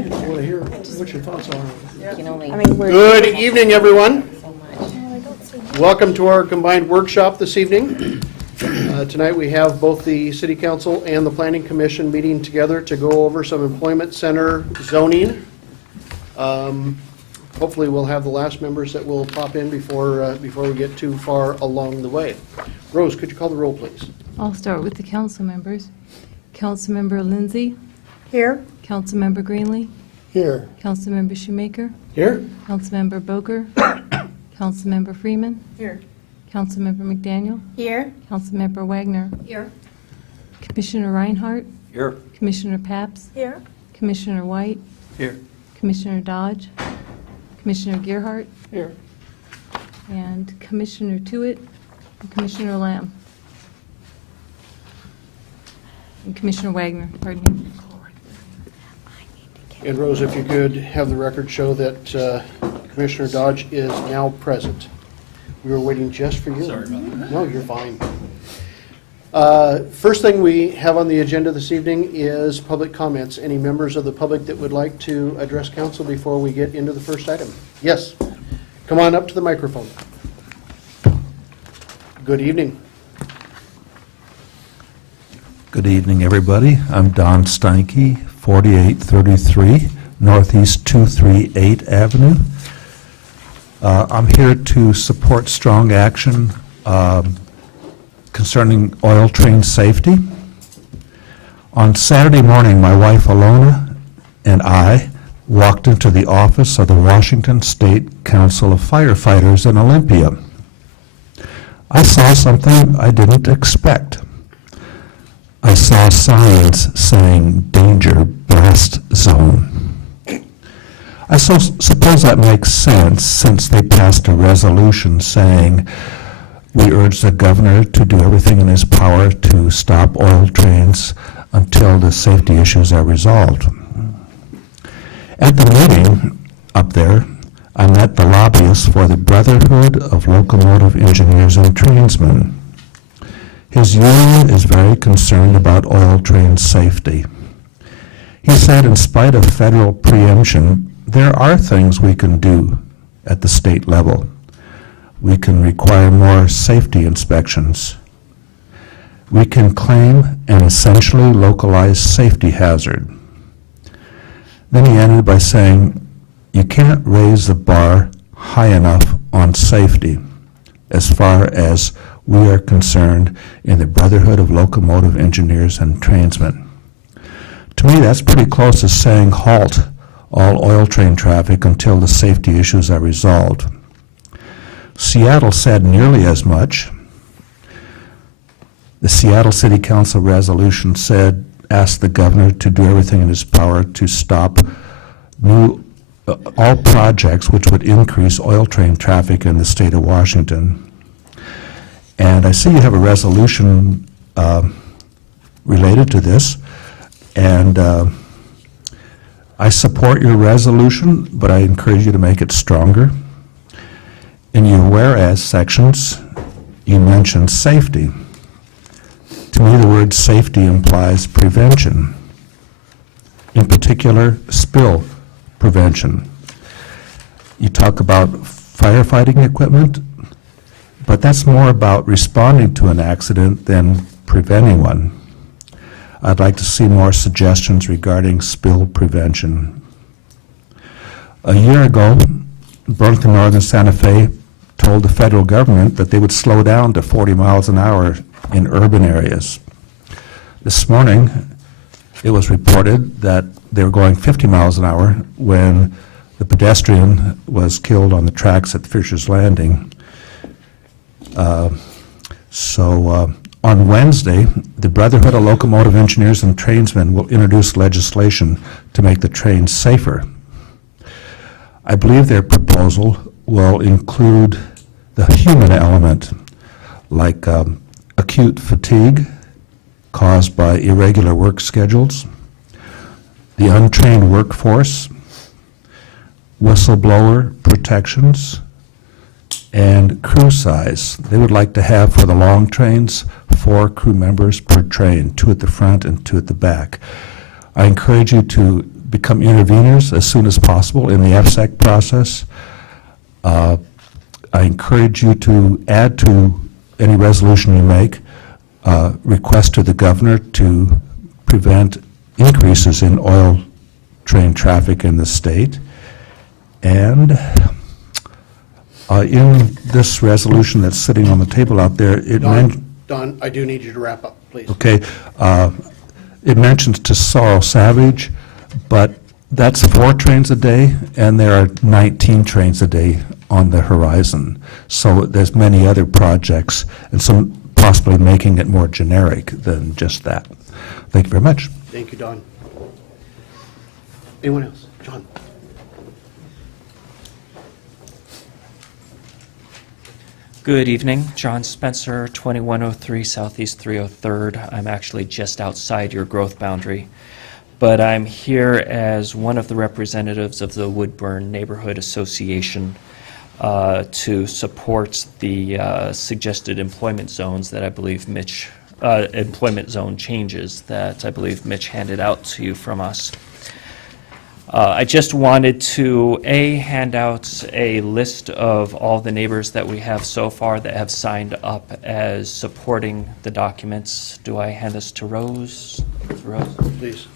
flag. I want to hear what your thoughts are. Good Good evening, everyone. Welcome to our combined workshop this evening. Tonight we have both the City Council and the Planning Commission meeting together to go over some employment center zoning. Hopefully we'll have the last members that will pop in before we get too far along the way. Rose, could you call the roll, please? I'll start with the council members. Councilmember Lindsay. Here. Councilmember Greenlee. Here. Councilmember Shoemaker. Here? Councilmember Boger. Councilmember Freeman. Here. Councilmember McDaniel. Here. Councilmember Wagner. Here. Commissioner Reinhardt. Here. Commissioner Pabst. Here. Commissioner White. Here. Commissioner Dodge. Commissioner Gearhart. Here. And Commissioner Tuitt. And Commissioner Lamb. And Commissioner Wagner, pardon me. And Rose, if you could have the record show that Commissioner Dodge is now present. We were waiting just for you. Sorry about that. No, you're fine. First thing we have on the agenda this evening is public comments. Any members of the public that would like to address council before we get into the first item? Yes. Come on up to the microphone. Good evening. Good evening, everybody. I'm Don Steinke, 4833 Northeast 238 Avenue. I'm here to support strong action concerning oil train safety. On Saturday morning, my wife Alona and I walked into the office of the Washington State Council of Firefighters in Olympia. I saw something I didn't expect. I saw signs saying danger blast zone. I suppose that makes sense since they passed a resolution saying we urge the governor to do everything in his power to stop oil trains until the safety issues are resolved. At the meeting up there, I met the lobbyists for the Brotherhood of Locomotive Engineers and Trainsmen. His union is very concerned about oil train safety. He said in spite of federal preemption, there are things we can do at the state level. We can require more safety inspections. We can claim an essentially localized safety hazard. Then he ended by saying, you can't raise the bar high enough on safety as far as we are concerned in the Brotherhood of Locomotive Engineers and Trainsmen. To me, that's pretty close to saying halt all oil train traffic until the safety issues are resolved. Seattle said nearly as much. The Seattle City Council resolution asked the governor to do everything in his power to stop all projects which would increase oil train traffic in the state of Washington. And I see you have a resolution related to this, and I support your resolution, but I encourage you to make it stronger. In your whereas sections, you mentioned safety. To me, the word safety implies prevention, in particular, spill prevention. You talk about firefighting equipment, but that's more about responding to an accident than preventing one. I'd like to see more suggestions regarding spill prevention. A year ago, Burlington Northern Santa Fe told the federal government that they would slow down to 40 miles an hour in urban areas. This morning, it was reported that they were going 50 miles an hour when the pedestrian was killed on the tracks at Fisher's Landing. On Wednesday, the Brotherhood of Locomotive Engineers and Trainsmen will introduce legislation to make the trains safer. I believe their proposal will include the human element, like acute fatigue caused by irregular work schedules, the untrained workforce, whistleblower protections, and crew size. They would like to have, for the long trains, 4 crew members per train, 2 at the front and 2 at the back. I encourage you to become interveners as soon as possible in the FSAC process. I encourage you to add to any resolution you make, request to the governor to prevent increases in oil train traffic in the state. And in this resolution that's sitting on the table out there, Don, I do need you to wrap up, please. okay, it mentions to Sorrel Savage, but that's 4 trains a day, and there are 19 trains a day on the horizon. So there's many other projects, and some possibly making it more generic than just that. Thank you very much. Thank you, Don. Anyone else? John? Good evening, John Spencer, 2103 Southeast 303rd. I'm actually just outside your growth boundary, but I'm here as one of the representatives of the Woodburn Neighborhood Association to support the suggested employment zones that I believe Mitch, employment zone changes that I believe Mitch handed out to you from us. I just wanted to, hand out a list of all the neighbors that we have so far that have signed up as supporting the documents. Do I hand this to Rose? Rose? Please.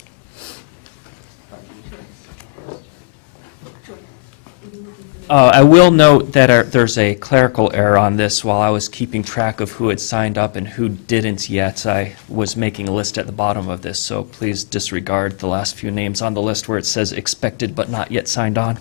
I will note that there's a clerical error on this. While I was keeping track of who had signed up and who didn't yet, I was making a list at the bottom of this, so please disregard the last few names on the list where it says expected but not yet signed on.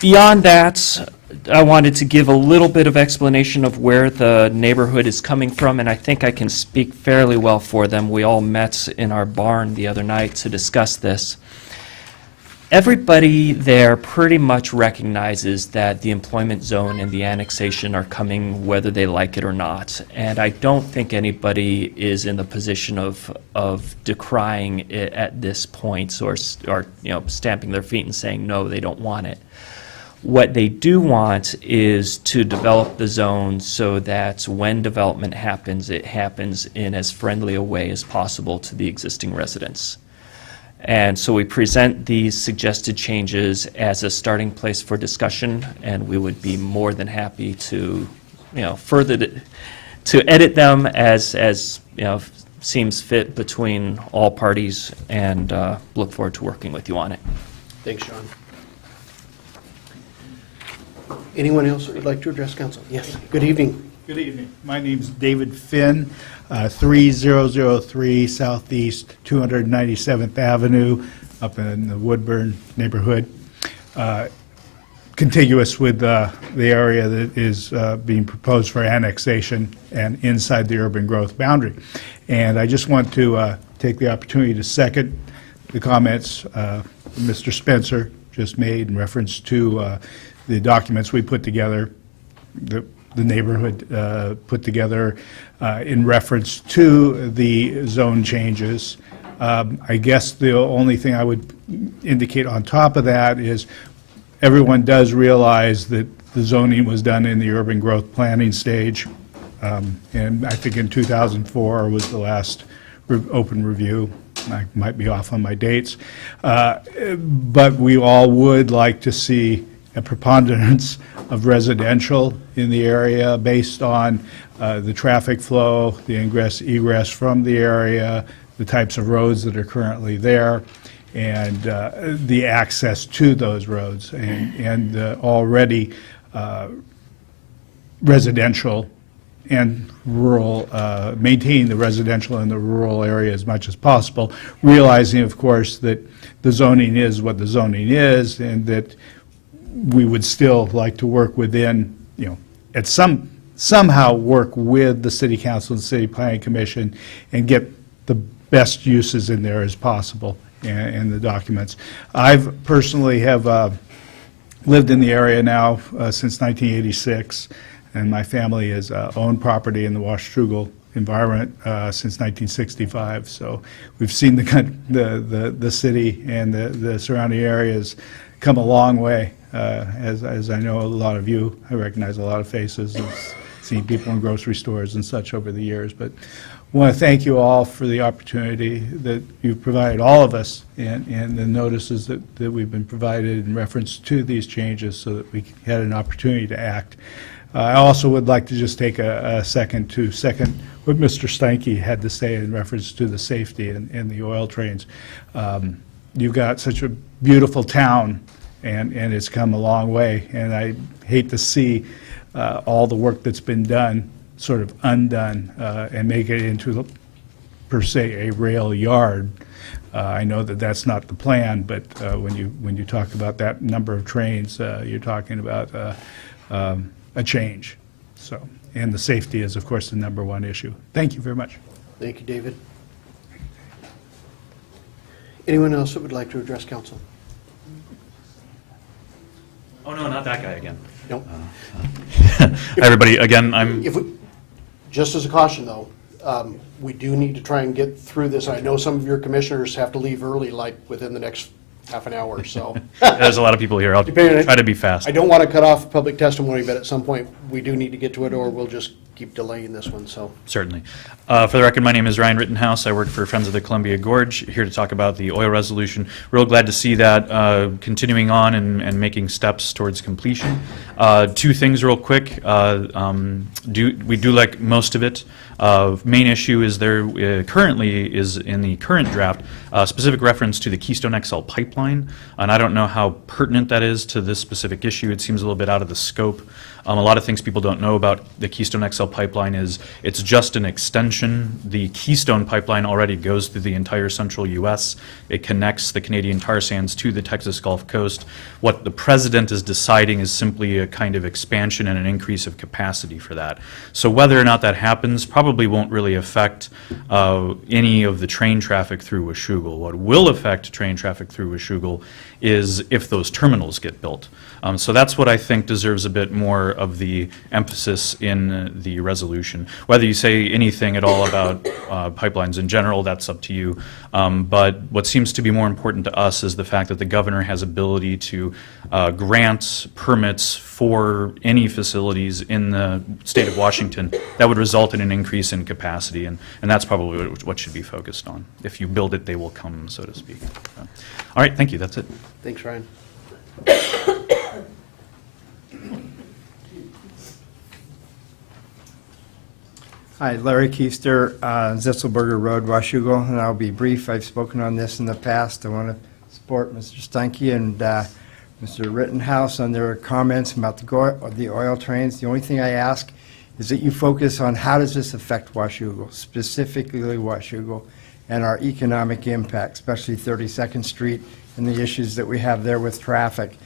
Beyond that, I wanted to give a little bit of explanation of where the neighborhood is coming from, and I think I can speak fairly well for them. We all met in our barn the other night to discuss this. Everybody there pretty much recognizes that the employment zone and the annexation are coming whether they like it or not. And I don't think anybody is in the position of decrying it at this point or stamping their feet and saying, no, they don't want it. What they do want is to develop the zone so that when development happens, it happens in as friendly a way as possible to the existing residents. And so we present these suggested changes as a starting place for discussion, and we would be more than happy to, to edit them as seems fit between all parties, and look forward to working with you on it. Thanks, Sean. Anyone else that would like to address council? Yes. Good evening. Good evening. My name's David Finn, 3003 Southeast 297th Avenue, up in the Woodburn neighborhood, contiguous with the area that is being proposed for annexation and inside the urban growth boundary. And I just want to take the opportunity to second the comments Mr. Spencer just made in reference to the documents we put together, the neighborhood put together in reference to the zone changes. I guess the only thing I would indicate on top of that is everyone does realize that the zoning was done in the urban growth planning stage, and I think in 2004 was the last open review. I might be off on my dates, but we all would like to see a preponderance of residential in the area based on the traffic flow, the ingress, egress from the area, the types of roads that are currently there, and the access to those roads, and already residential and rural, maintaining the residential in the rural area as much as possible, realizing, of course, that the zoning is what the zoning is, and that we would still like to work within, at somehow work with the City Council and City Planning Commission and get the best uses in there as possible in the documents. I've personally have lived in the area now since 1986, and my family has owned property in the Washougal environment since 1965. So we've seen the city and the surrounding areas come a long way. As I know a lot of you, I recognize a lot of faces. I've seen people in grocery stores and such over the years. But want to thank you all for the opportunity that you've provided all of us and the notices that we've been provided in reference to these changes so that we had an opportunity to act. I also would like to just take a second to second what Mr. Steinke had to say in reference to the safety and the oil trains. You've got such a beautiful town, and it's come a long way, and I hate to see all the work that's been done sort of undone and make it into, per se, a rail yard. I know that that's not the plan, but when you talk about that number of trains, you're talking about a change. So, and the safety is, of course, the number one issue. Thank you very much. Thank you, David. Anyone else that would like to address council? Oh, no, not that guy again. No. Hi, everybody. Again, Just as a caution, though, we do need to try and get through this. I know some of your commissioners have to leave early, like within the next half an hour, so. there's a lot of people here. I'll try to be fast. I don't want to cut off public testimony, but at some point, we do need to get to it, or we'll just keep delaying this one, so. Certainly. For the record, my name is Ryan Rittenhouse. I work for Friends of the Columbia Gorge, here to talk about the oil resolution. Real glad to see that continuing on and making steps towards completion. Two things real quick. We do like most of it. Main issue is there currently is in the current draft specific reference to the Keystone XL pipeline, and I don't know how pertinent that is to this specific issue. It seems a little bit out of the scope. A lot of things people don't know about the Keystone XL pipeline is it's just an extension. The Keystone pipeline already goes through the entire central U.S. It connects the Canadian tar sands to the Texas Gulf Coast. What the president is deciding is simply a kind of expansion and an increase of capacity for that. So whether or not that happens probably won't really affect any of the train traffic through Washougal. What will affect train traffic through Washougal is if those terminals get built. So that's what I think deserves a bit more of the emphasis in the resolution. Whether you say anything at all about pipelines in general, that's up to you. But what seems to be more important to us is the fact that the governor has ability to grant permits for any facilities in the state of Washington that would result in an increase in capacity, and that's probably what should be focused on. If you build it, they will come, so to speak. So, all right, thank you, that's it. Thanks, Ryan. Hi, Larry Keister, Zitzelberger Road, Washougal, and I'll be brief. I've spoken on this in the past. I want to support Mr. Steinke and Mr. Rittenhouse on their comments about the oil trains. The only thing I ask is that you focus on how does this affect Washougal, specifically Washougal, and our economic impact, especially 32nd Street and the issues that we have there with traffic.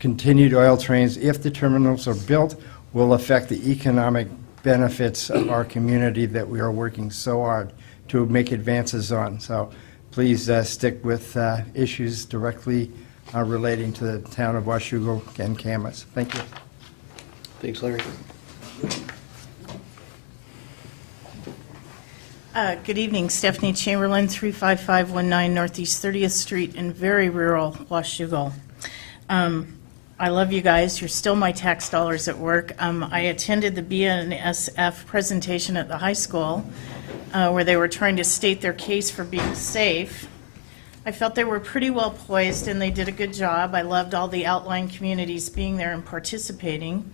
Continued oil trains, if the terminals are built, will affect the economic benefits of our community that we are working so hard to make advances on. So please stick with issues directly relating to the town of Washougal and Camas. Thank you. Thanks, Larry. Good evening, Stephanie Chamberlain, 35519 Northeast 30th Street in very rural Washougal. I love you guys. You're still my tax dollars at work. I attended the BNSF presentation at the high school where they were trying to state their case for being safe. I felt they were pretty well poised and they did a good job. I loved all the outlying communities being there and participating.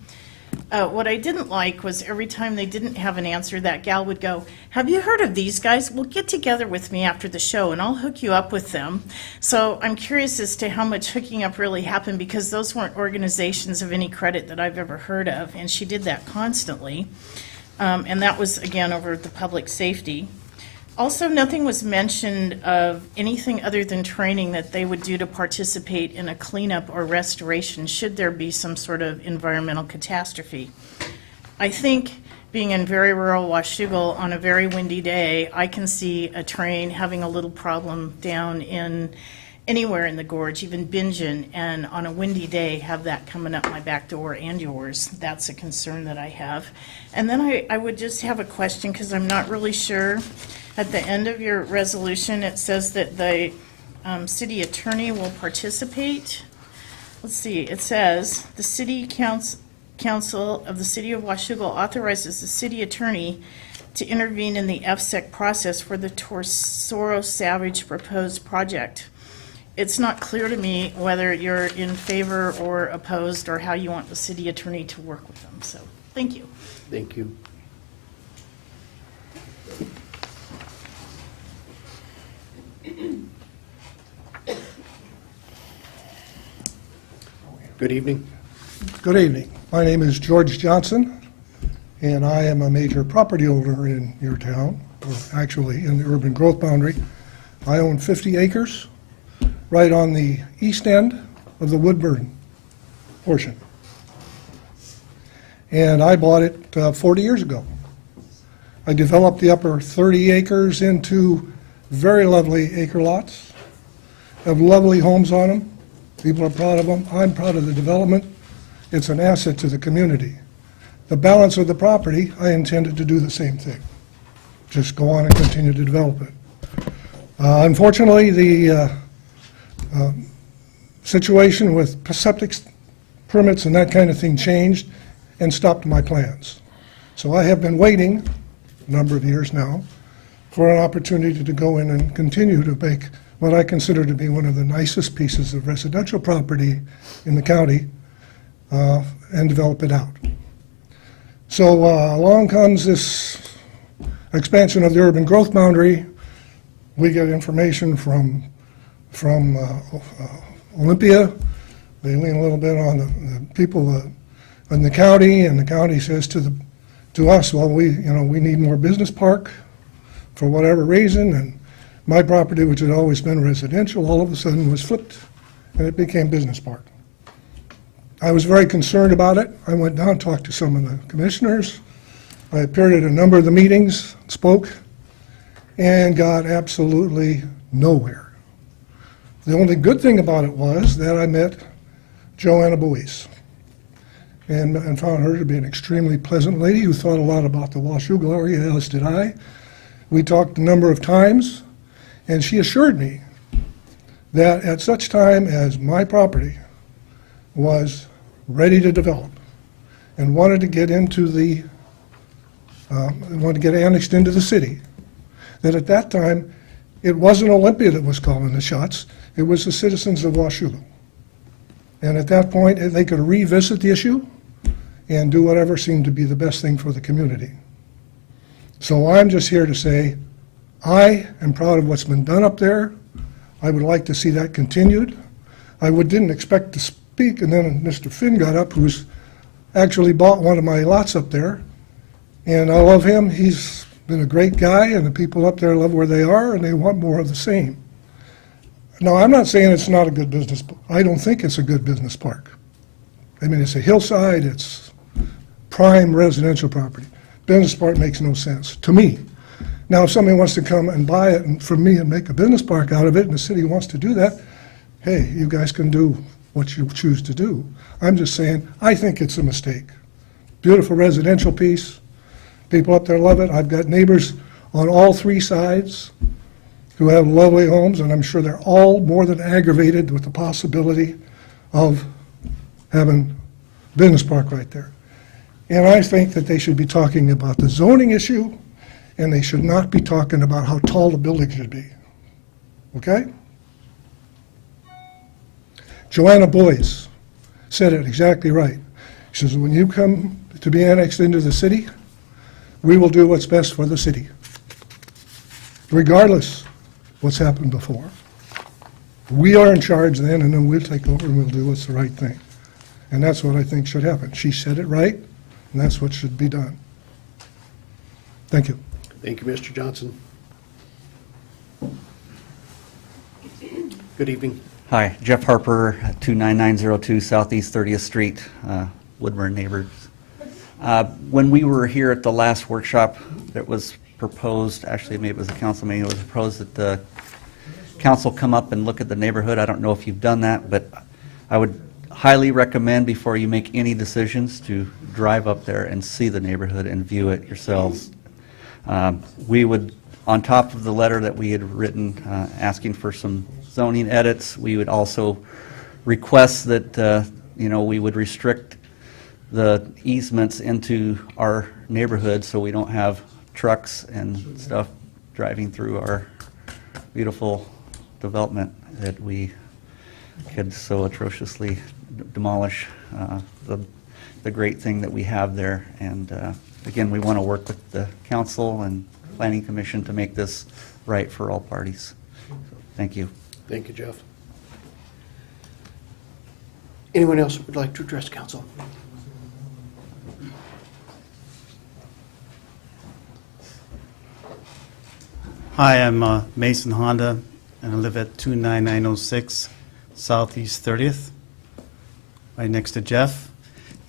What I didn't like was every time they didn't have an answer, that gal would go, "Have you heard of these guys? Well, get together with me after the show and I'll hook you up with them." So I'm curious as to how much hooking up really happened, because those weren't organizations of any credit that I've ever heard of, and she did that constantly. And that was, again, over the public safety. Also, nothing was mentioned of anything other than training that they would do to participate in a cleanup or restoration should there be some sort of environmental catastrophe. I think, being in very rural Washougal on a very windy day, I can see a train having a little problem down in anywhere in the gorge, even Bingen, and on a windy day have that coming up my back door and yours. That's a concern that I have. And then I would just have a question, because I'm not really sure. At the end of your resolution, it says that the city attorney will participate. Let's see, it says, the city council of the city of Washougal authorizes the city attorney to intervene in the FSEC process for the Torsoro Savage proposed project. It's not clear to me whether you're in favor or opposed, or how you want the city attorney to work with them. So, thank you. Thank you. Good evening. Good evening. My name is George Johnson, and I am a major property owner in your town, or actually in the urban growth boundary. I own 50 acres right on the east end of the Woodburn portion. And I bought it 40 years ago. I developed the upper 30 acres into very lovely acre lots, have lovely homes on them. People are proud of them. I'm proud of the development. It's an asset to the community. The balance of the property, I intended to do the same thing. Just go on and continue to develop it. Unfortunately, the situation with septic permits and that kind of thing changed and stopped my plans. So I have been waiting a number of years now for an opportunity to go in and continue to make what I consider to be one of the nicest pieces of residential property in the county and develop it out. So along comes this expansion of the urban growth boundary. We get information from Olympia. They lean a little bit on the people in the county, and the county says to us, well, we need more business park for whatever reason, and my property, which had always been residential, all of a sudden was flipped, and it became business park. I was very concerned about it. I went down, talked to some of the commissioners. I appeared at a number of the meetings, spoke, and got absolutely nowhere. The only good thing about it was that I met Joanna Boyce and found her to be an extremely pleasant lady who thought a lot about the Washougal area, as did I. We talked a number of times, and she assured me that at such time as my property was ready to develop and wanted to get annexed into the city, that at that time it wasn't Olympia that was calling the shots, it was the citizens of Washougal. And at that point, they could revisit the issue and do whatever seemed to be the best thing for the community. So I'm just here to say, I am proud of what's been done up there. I would like to see that continued. I didn't expect to speak, and then Mr. Finn got up, who's actually bought one of my lots up there, and I love him. He's been a great guy, and the people up there love where they are, and they want more of the same. Now, I'm not saying it's not a good business. I don't think it's a good business park. I mean, it's a hillside, it's prime residential property. Business park makes no sense to me. Now, if somebody wants to come and buy it from me and make a business park out of it, and the city wants to do that, hey, you guys can do what you choose to do. I'm just saying, I think it's a mistake. Beautiful residential piece. People up there love it. I've got neighbors on all three sides who have lovely homes, and I'm sure they're all more than aggravated with the possibility of having business park right there. And I think that they should be talking about the zoning issue, and they should not be talking about how tall the building should be. Okay? Joanna Boyce said it exactly right. She says, when you come to be annexed into the city, we will do what's best for the city, regardless what's happened before. We are in charge then, and then we'll take over and we'll do what's the right thing. And that's what I think should happen. She said it right, and that's what should be done. Thank you. Thank you, Mr. Johnson. Good evening. Hi, Jeff Harper, 29902 Southeast 30th Street, Woodburn neighbors. When we were here at the last workshop, it was proposed, actually maybe it was a council meeting, it was proposed that the council come up and look at the neighborhood. I don't know if you've done that, but I would highly recommend before you make any decisions to drive up there and see the neighborhood and view it yourselves. We would, on top of the letter that we had written asking for some zoning edits, we would also request that we would restrict the easements into our neighborhood so we don't have trucks and stuff driving through our beautiful development that we could so atrociously demolish the great thing that we have there. And again, we want to work with the council and planning commission to make this right for all parties. So, thank you. Thank you, Jeff. Anyone else who would like to address council? Hi, I'm Mason Honda, and I live at 29906 Southeast 30th, right next to Jeff.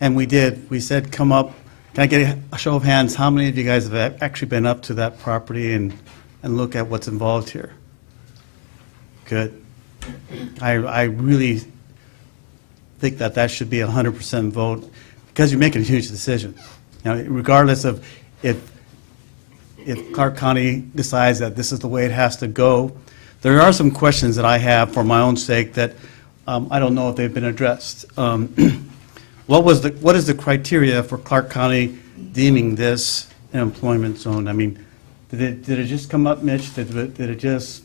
And we said, come up. Can I get a show of hands? How many of you guys have actually been up to that property and look at what's involved here? Good. I really think that should be a 100% vote, because you're making a huge decision. Now, regardless of if Clark County decides that this is the way it has to go, there are some questions that I have for my own sake that I don't know if they've been addressed. What is the criteria for Clark County deeming this an employment zone? I mean, did it just come up, Mitch? Did it just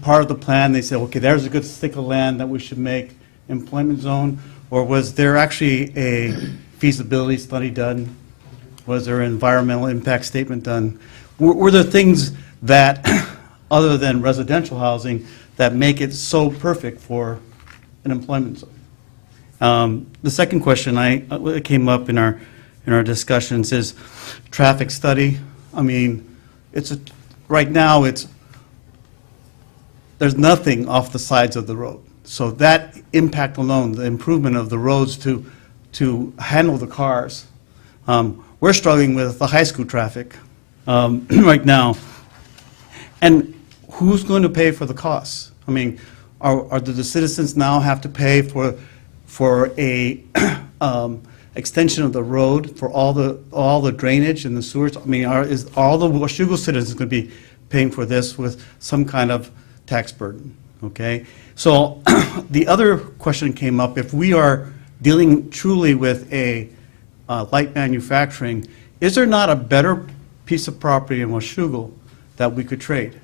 part of the plan? They said, okay, there's a good stick of land that we should make employment zone, or was there actually a feasibility study done? Was there an environmental impact statement done? Were there things that, other than residential housing, that make it so perfect for an employment zone? The second question that came up in our discussions is traffic study. I mean, right now there's nothing off the sides of the road. So that impact alone, the improvement of the roads to handle the cars. We're struggling with the high school traffic right now. And who's going to pay for the costs? I mean, do the citizens now have to pay for a extension of the road, for all the drainage and the sewers? I mean, is all the Washougal citizens going to be paying for this with some kind of tax burden? Okay. So the other question came up: if we are dealing truly with a light manufacturing, is there not a better piece of property in Washougal that we could trade,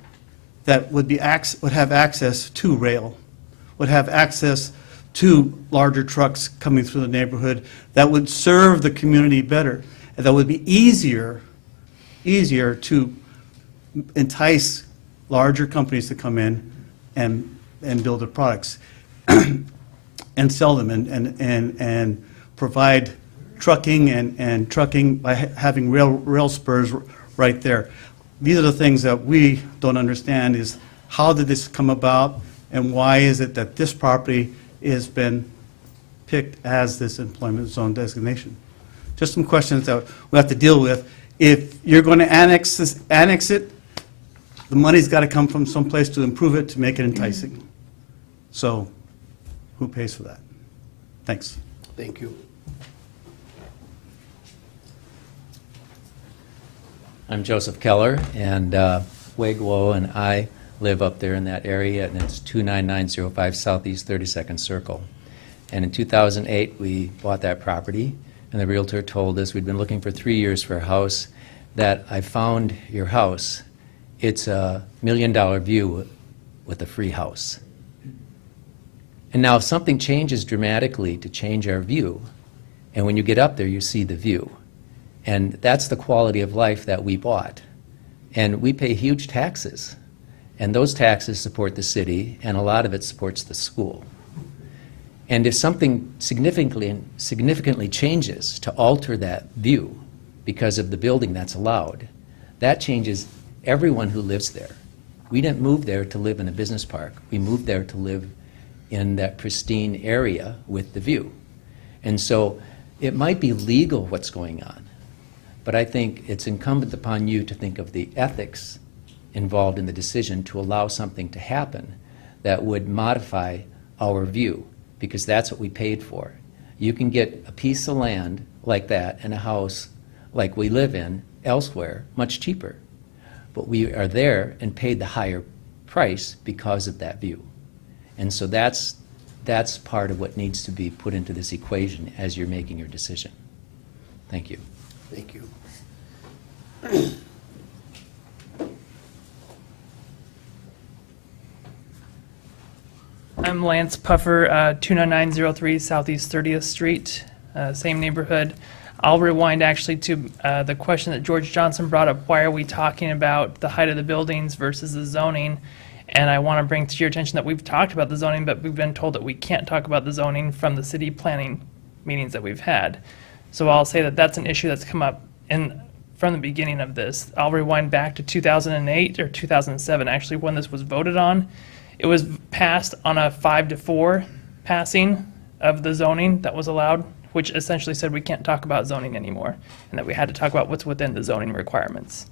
that would have access to rail, would have access to larger trucks coming through the neighborhood, that would serve the community better, and that would be easier to entice larger companies to come in and build their products and sell them and provide trucking and trucking by having rail spurs right there. These are the things that we don't understand: is how did this come about, and why is it that this property has been picked as this employment zone designation? Just some questions that we have to deal with. If you're going to annex it, the money's got to come from someplace to improve it, to make it enticing. So who pays for that? Thanks. Thank you. I'm Joseph Keller, and Wegwo and I live up there in that area, and it's 29905 Southeast 32nd Circle. And in 2008, we bought that property, and the realtor told us, we'd been looking for 3 years for a house, that I found your house. It's a $1 million view with a free house. And now if something changes dramatically to change our view, and when you get up there, you see the view. And that's the quality of life that we bought. And we pay huge taxes. And those taxes support the city, and a lot of it supports the school. And if something significantly changes to alter that view because of the building that's allowed, that changes everyone who lives there. We didn't move there to live in a business park. We moved there to live in that pristine area with the view. And so it might be legal what's going on, but I think it's incumbent upon you to think of the ethics involved in the decision to allow something to happen that would modify our view, because that's what we paid for. You can get a piece of land like that and a house like we live in elsewhere much cheaper, but we are there and paid the higher price because of that view. And so that's part of what needs to be put into this equation as you're making your decision. Thank you. Thank you. I'm Lance Puffer, 29903 Southeast 30th Street, same neighborhood. I'll rewind actually to the question that George Johnson brought up. Why are we talking about the height of the buildings versus the zoning? And I want to bring to your attention that we've talked about the zoning, but we've been told that we can't talk about the zoning from the city planning meetings that we've had. So I'll say that that's an issue that's come up from the beginning of this. I'll rewind back to 2008 or 2007, actually, when this was voted on. It was passed on a 5-4 passing of the zoning that was allowed, which essentially said we can't talk about zoning anymore, and that we had to talk about what's within the zoning requirements.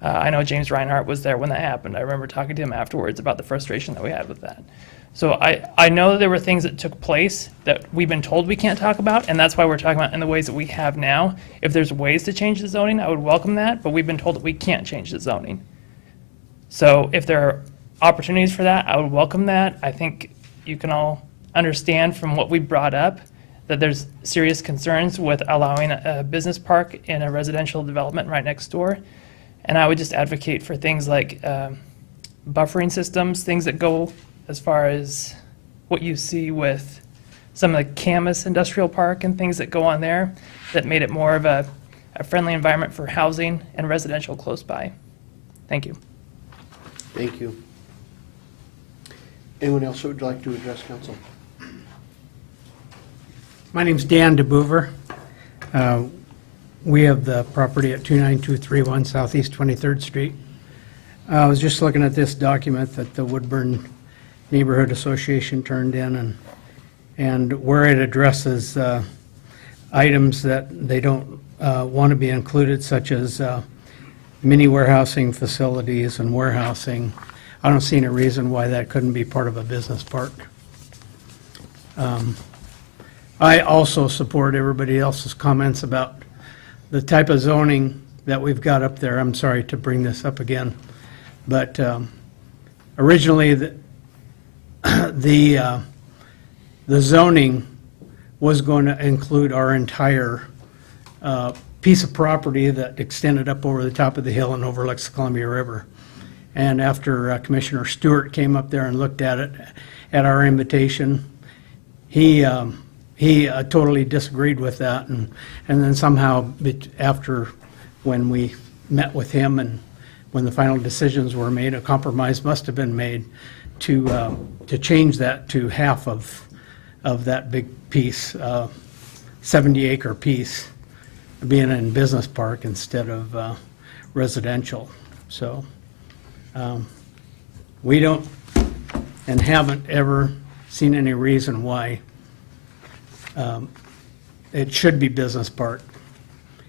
I know James Reinhardt was there when that happened. I remember talking to him afterwards about the frustration that we had with that. So I know there were things that took place that we've been told we can't talk about, and that's why we're talking about in the ways that we have now. If there's ways to change the zoning, I would welcome that, but we've been told that we can't change the zoning. So if there are opportunities for that, I would welcome that. I think you can all understand from what we brought up that there's serious concerns with allowing a business park in a residential development right next door. And I would just advocate for things like buffering systems, things that go as far as what you see with some of the Camas Industrial Park and things that go on there that made it more of a friendly environment for housing and residential close by. Thank you. Thank you. Anyone else who would like to address council? My name's Dan DeBoover. We have the property at 29231 Southeast 23rd Street. I was just looking at this document that the Woodburn Neighborhood Association turned in, and where it addresses items that they don't want to be included, such as mini warehousing facilities and warehousing. I don't see any reason why that couldn't be part of a business park. I also support everybody else's comments about the type of zoning that we've got up there. I'm sorry to bring this up again, but originally the zoning was going to include our entire piece of property that extended up over the top of the hill and overlooks the Columbia River. And after Commissioner Stewart came up there and looked at it at our invitation, he totally disagreed with that, and then somehow after when we met with him and when the final decisions were made, a compromise must have been made to change that to half of that big piece, 70-acre piece, being in business park instead of residential. So we don't and haven't ever seen any reason why it should be business park.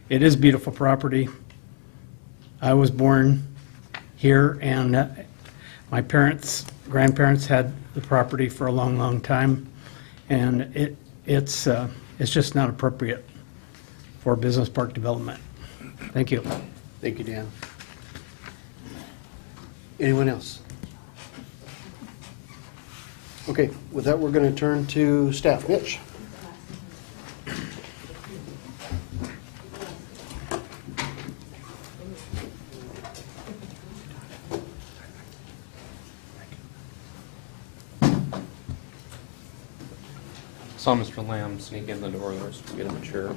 It is beautiful property. I was born here, and my grandparents had the property for a long, long time, and it's just not appropriate for business park development. Thank you. Thank you, Dan. Anyone else? Okay, with that, we're going to turn to staff. Mitch? Saw Mr. Lamb sneak in the door there, so we'll get him a chair.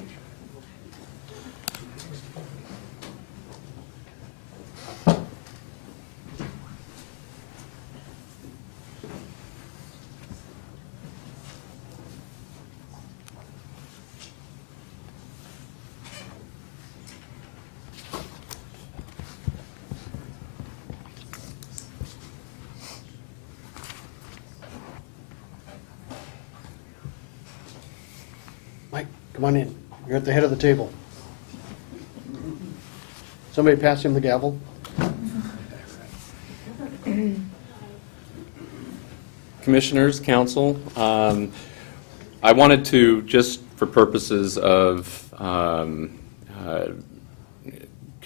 Mike, come on in. You're at the head of the table. Somebody pass him the gavel. Commissioners, council, I wanted to, just for purposes of kind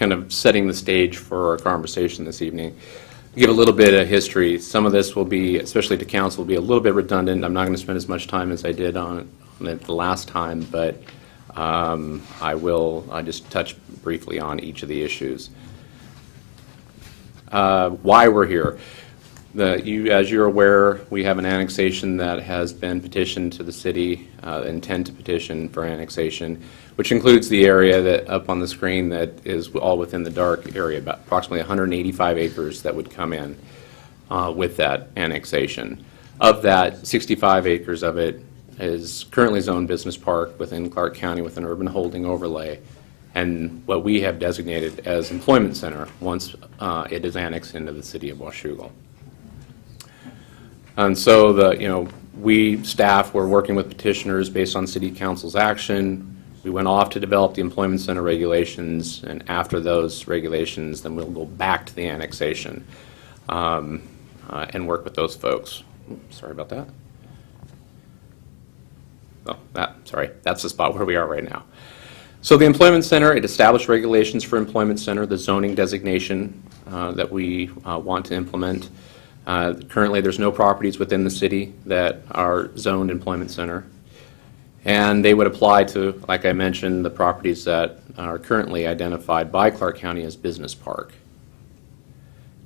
of setting the stage for our conversation this evening, give a little bit of history. Some of this will be, especially to council, will be a little bit redundant. I'm not going to spend as much time as I did on it the last time, but I just touch briefly on each of the issues. Why we're here. As you're aware, we have an annexation that has been petitioned to the city, intend to petition for annexation, which includes the area that up on the screen that is all within the dark area, about approximately 185 acres that would come in with that annexation. Of that, 65 acres of it is currently zoned business park within Clark County with an urban holding overlay, and what we have designated as employment center once it is annexed into the city of Washougal. And so we staff were working with petitioners based on city council's action. We went off to develop the employment center regulations, and after those regulations, then we'll go back to the annexation and work with those folks. Oops, sorry about that. Oh, that's the spot where we are right now. So the employment center, it established regulations for employment center, the zoning designation that we want to implement. Currently, there's no properties within the city that are zoned employment center. And they would apply to, like I mentioned, the properties that are currently identified by Clark County as business park.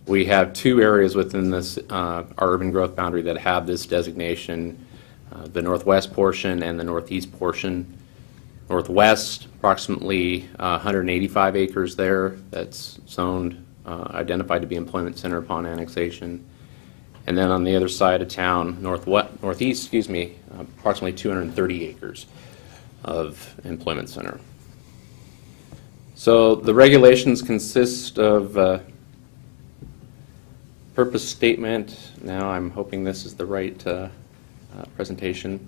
We have two areas within this, our urban growth boundary that have this designation, the northwest portion and the northeast portion. Northwest, approximately 185 acres there that's zoned, identified to be employment center upon annexation. And then on the other side of town, northeast, approximately 230 acres of employment center. So the regulations consist of purpose statement. Now I'm hoping this is the right presentation.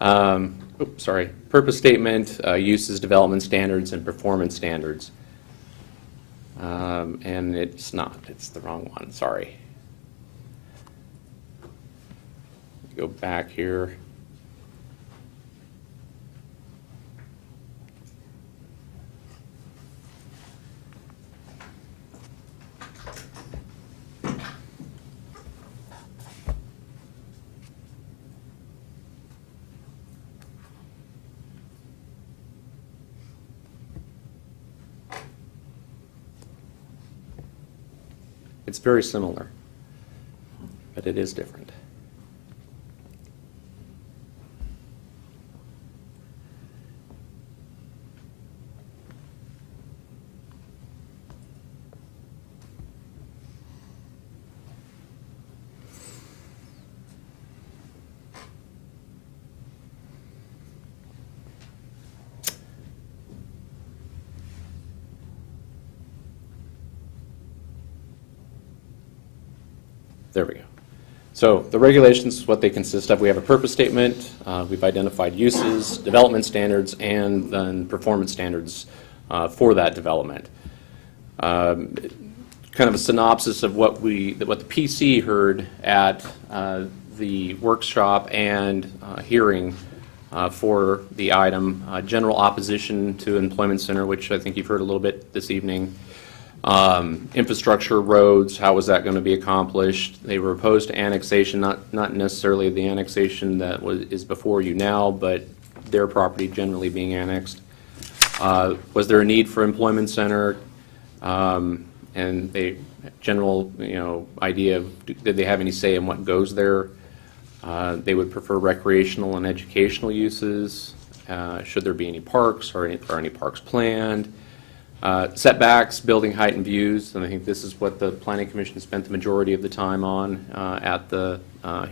Purpose statement, uses, development standards, and performance standards. And it's not, it's the wrong one, sorry. Go back here. It's very similar, but it is different. There we go. So the regulations, what they consist of, we have a purpose statement, we've identified uses, development standards, and then performance standards for that development. Kind of a synopsis of what the PC heard at the workshop and hearing for the item. General opposition to employment center, which I think you've heard a little bit this evening. Infrastructure, roads, how was that going to be accomplished? They were opposed to annexation, not necessarily the annexation that is before you now, but their property generally being annexed. Was there a need for employment center? And the general, idea of did they have any say in what goes there? They would prefer recreational and educational uses. Should there be any parks or any parks planned? Setbacks, building height and views, and I think this is what the Planning Commission spent the majority of the time on at the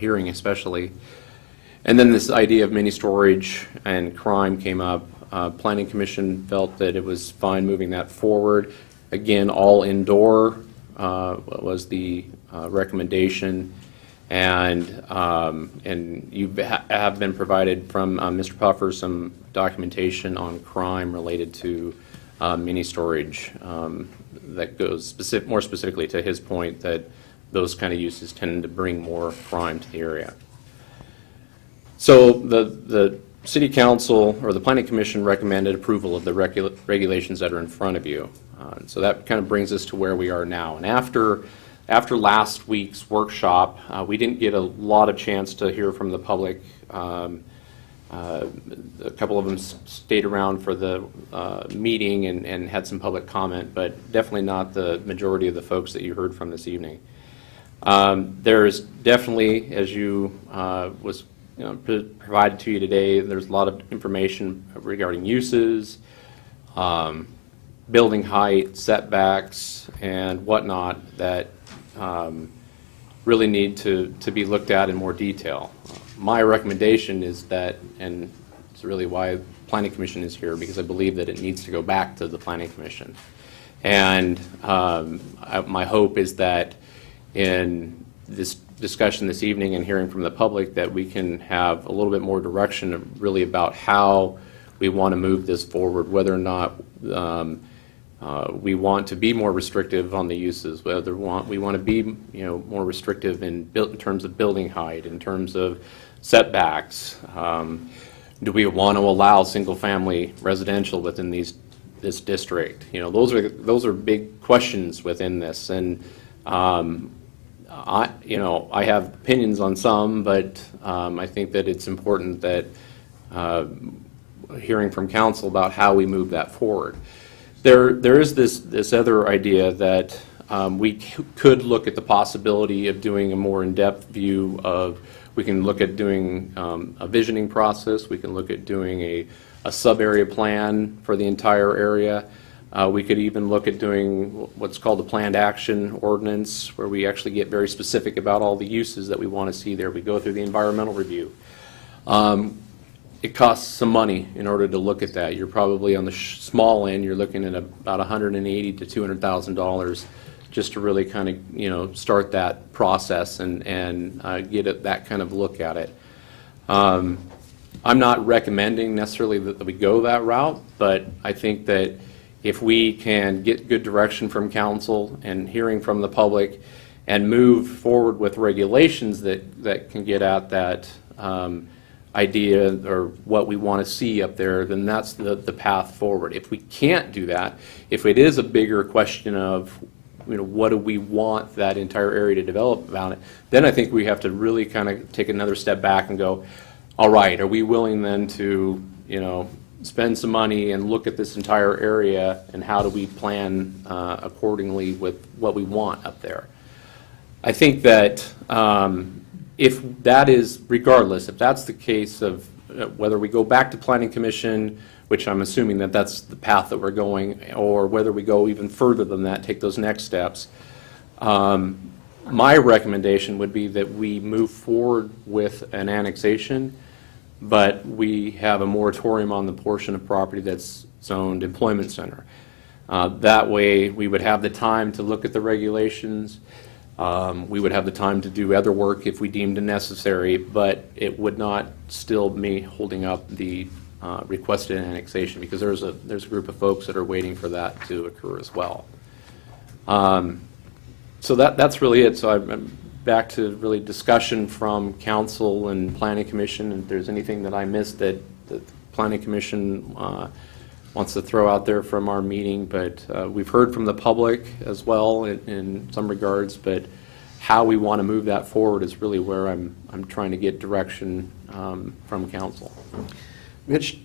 hearing especially. And then this idea of mini storage and crime came up. Planning Commission felt that it was fine moving that forward. Again, all indoor was the recommendation, and you have been provided from Mr. Puffer some documentation on crime related to mini storage that goes more specifically to his point that those kind of uses tend to bring more crime to the area. So the City Council or the Planning Commission recommended approval of the regulations that are in front of you. So that kind of brings us to where we are now. And after last week's workshop, we didn't get a lot of chance to hear from the public. A couple of them stayed around for the meeting and had some public comment, but definitely not the majority of the folks that you heard from this evening. There's definitely, as you was provided to you today, there's a lot of information regarding uses, building height, setbacks, and whatnot that really need to be looked at in more detail. My recommendation is that, and it's really why Planning Commission is here, because I believe that it needs to go back to the Planning Commission. And my hope is that in this discussion this evening and hearing from the public that we can have a little bit more direction really about how we want to move this forward, whether or not we want to be more restrictive on the uses, whether we want to be more restrictive in terms of building height, in terms of setbacks. Do we want to allow single-family residential within this district? Those are big questions within this, and I have opinions on some, but I think that it's important that hearing from council about how we move that forward. There is this other idea that we could look at the possibility of doing a more in-depth view of. We can look at doing a visioning process. We can look at doing a sub-area plan for the entire area. We could even look at doing what's called a planned action ordinance, where we actually get very specific about all the uses that we want to see there. We go through the environmental review. It costs some money in order to look at that. You're probably on the small end. You're looking at about $180,000 to $200,000 just to really kind of start that process and get that kind of look at it. I'm not recommending necessarily that we go that route, but I think that if we can get good direction from council and hearing from the public and move forward with regulations that can get at that idea or what we want to see up there, then that's the path forward. If we can't do that, if it is a bigger question of what do we want that entire area to develop about it, then I think we have to really kind of take another step back and go, all right, are we willing then to spend some money and look at this entire area, and how do we plan accordingly with what we want up there? I think that if that is, regardless, if that's the case of whether we go back to Planning Commission, which I'm assuming that that's the path that we're going, or whether we go even further than that, take those next steps, my recommendation would be that we move forward with an annexation, but we have a moratorium on the portion of property that's zoned employment center. That way, we would have the time to look at the regulations. We would have the time to do other work if we deemed it necessary, but it would not still be holding up the requested annexation, because there's a group of folks that are waiting for that to occur as well. So that's really it. So I'm back to really discussion from council and Planning Commission. And if there's anything that I missed that the Planning Commission wants to throw out there from our meeting, but we've heard from the public as well in some regards, but how we want to move that forward is really where I'm trying to get direction from council. Mitch,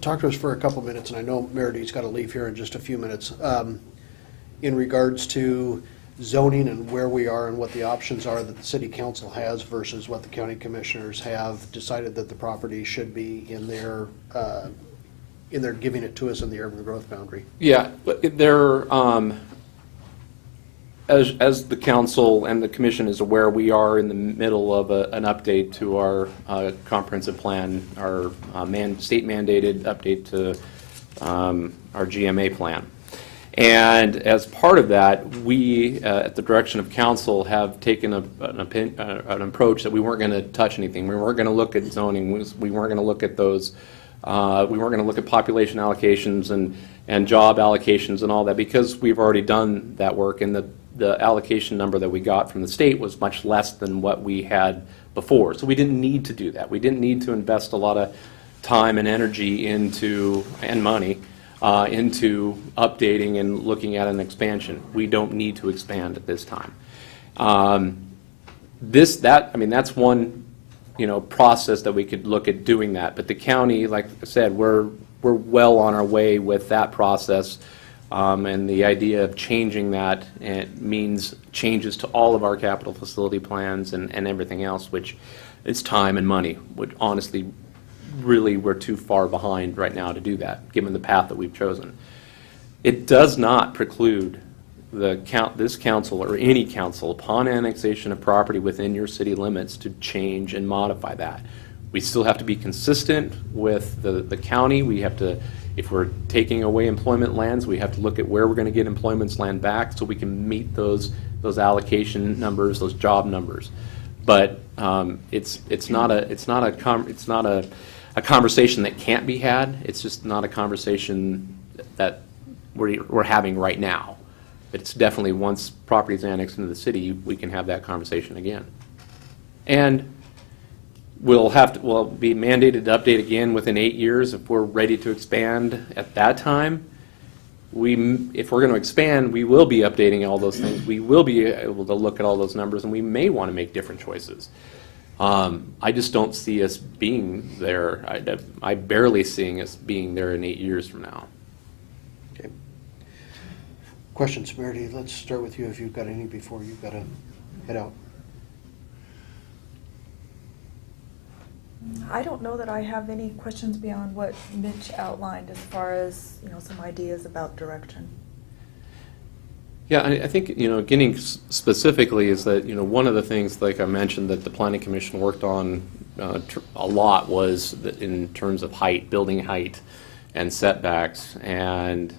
talk to us for a couple minutes, and I know Meredith's got to leave here in just a few minutes. In regards to zoning and where we are and what the options are that the city council has versus what the county commissioners have decided that the property should be in their giving it to us in the urban growth boundary. Yeah, but there, as the council and the commission is aware, we are in the middle of an update to our comprehensive plan, our state mandated update to our GMA plan. And as part of that, we, at the direction of council, have taken an approach that we weren't going to touch anything. We weren't going to look at zoning. We weren't going to look at those. We weren't going to look at population allocations and job allocations and all that, because we've already done that work, and the allocation number that we got from the state was much less than what we had before. So we didn't need to do that. We didn't need to invest a lot of time and energy and money into updating and looking at an expansion. We don't need to expand at this time. That's one process that we could look at doing that. But the county, like I said, we're well on our way with that process. And the idea of changing that, it means changes to all of our capital facility plans and everything else, which is time and money, which honestly, really, we're too far behind right now to do that, given the path that we've chosen. It does not preclude this council or any council upon annexation of property within your city limits to change and modify that. We still have to be consistent with the county. We have to, if we're taking away employment lands, we have to look at where we're going to get employment land back so we can meet those allocation numbers, those job numbers. But it's not a conversation that can't be had. It's just not a conversation that we're having right now. It's definitely, once property is annexed into the city, we can have that conversation again. And we'll be mandated to update again within 8 years if we're ready to expand at that time. If we're going to expand, we will be updating all those things. We will be able to look at all those numbers, and we may want to make different choices. I just don't see us being there. I barely seeing us being there in 8 years from now. Okay. Questions, Meredith? Let's start with you if you've got any before you've got to head out. I don't know that I have any questions beyond what Mitch outlined as far as, some ideas about direction. Yeah, I think, getting specifically is that, one of the things, like I mentioned, that the Planning Commission worked on a lot was that in terms of height, building height and setbacks. And,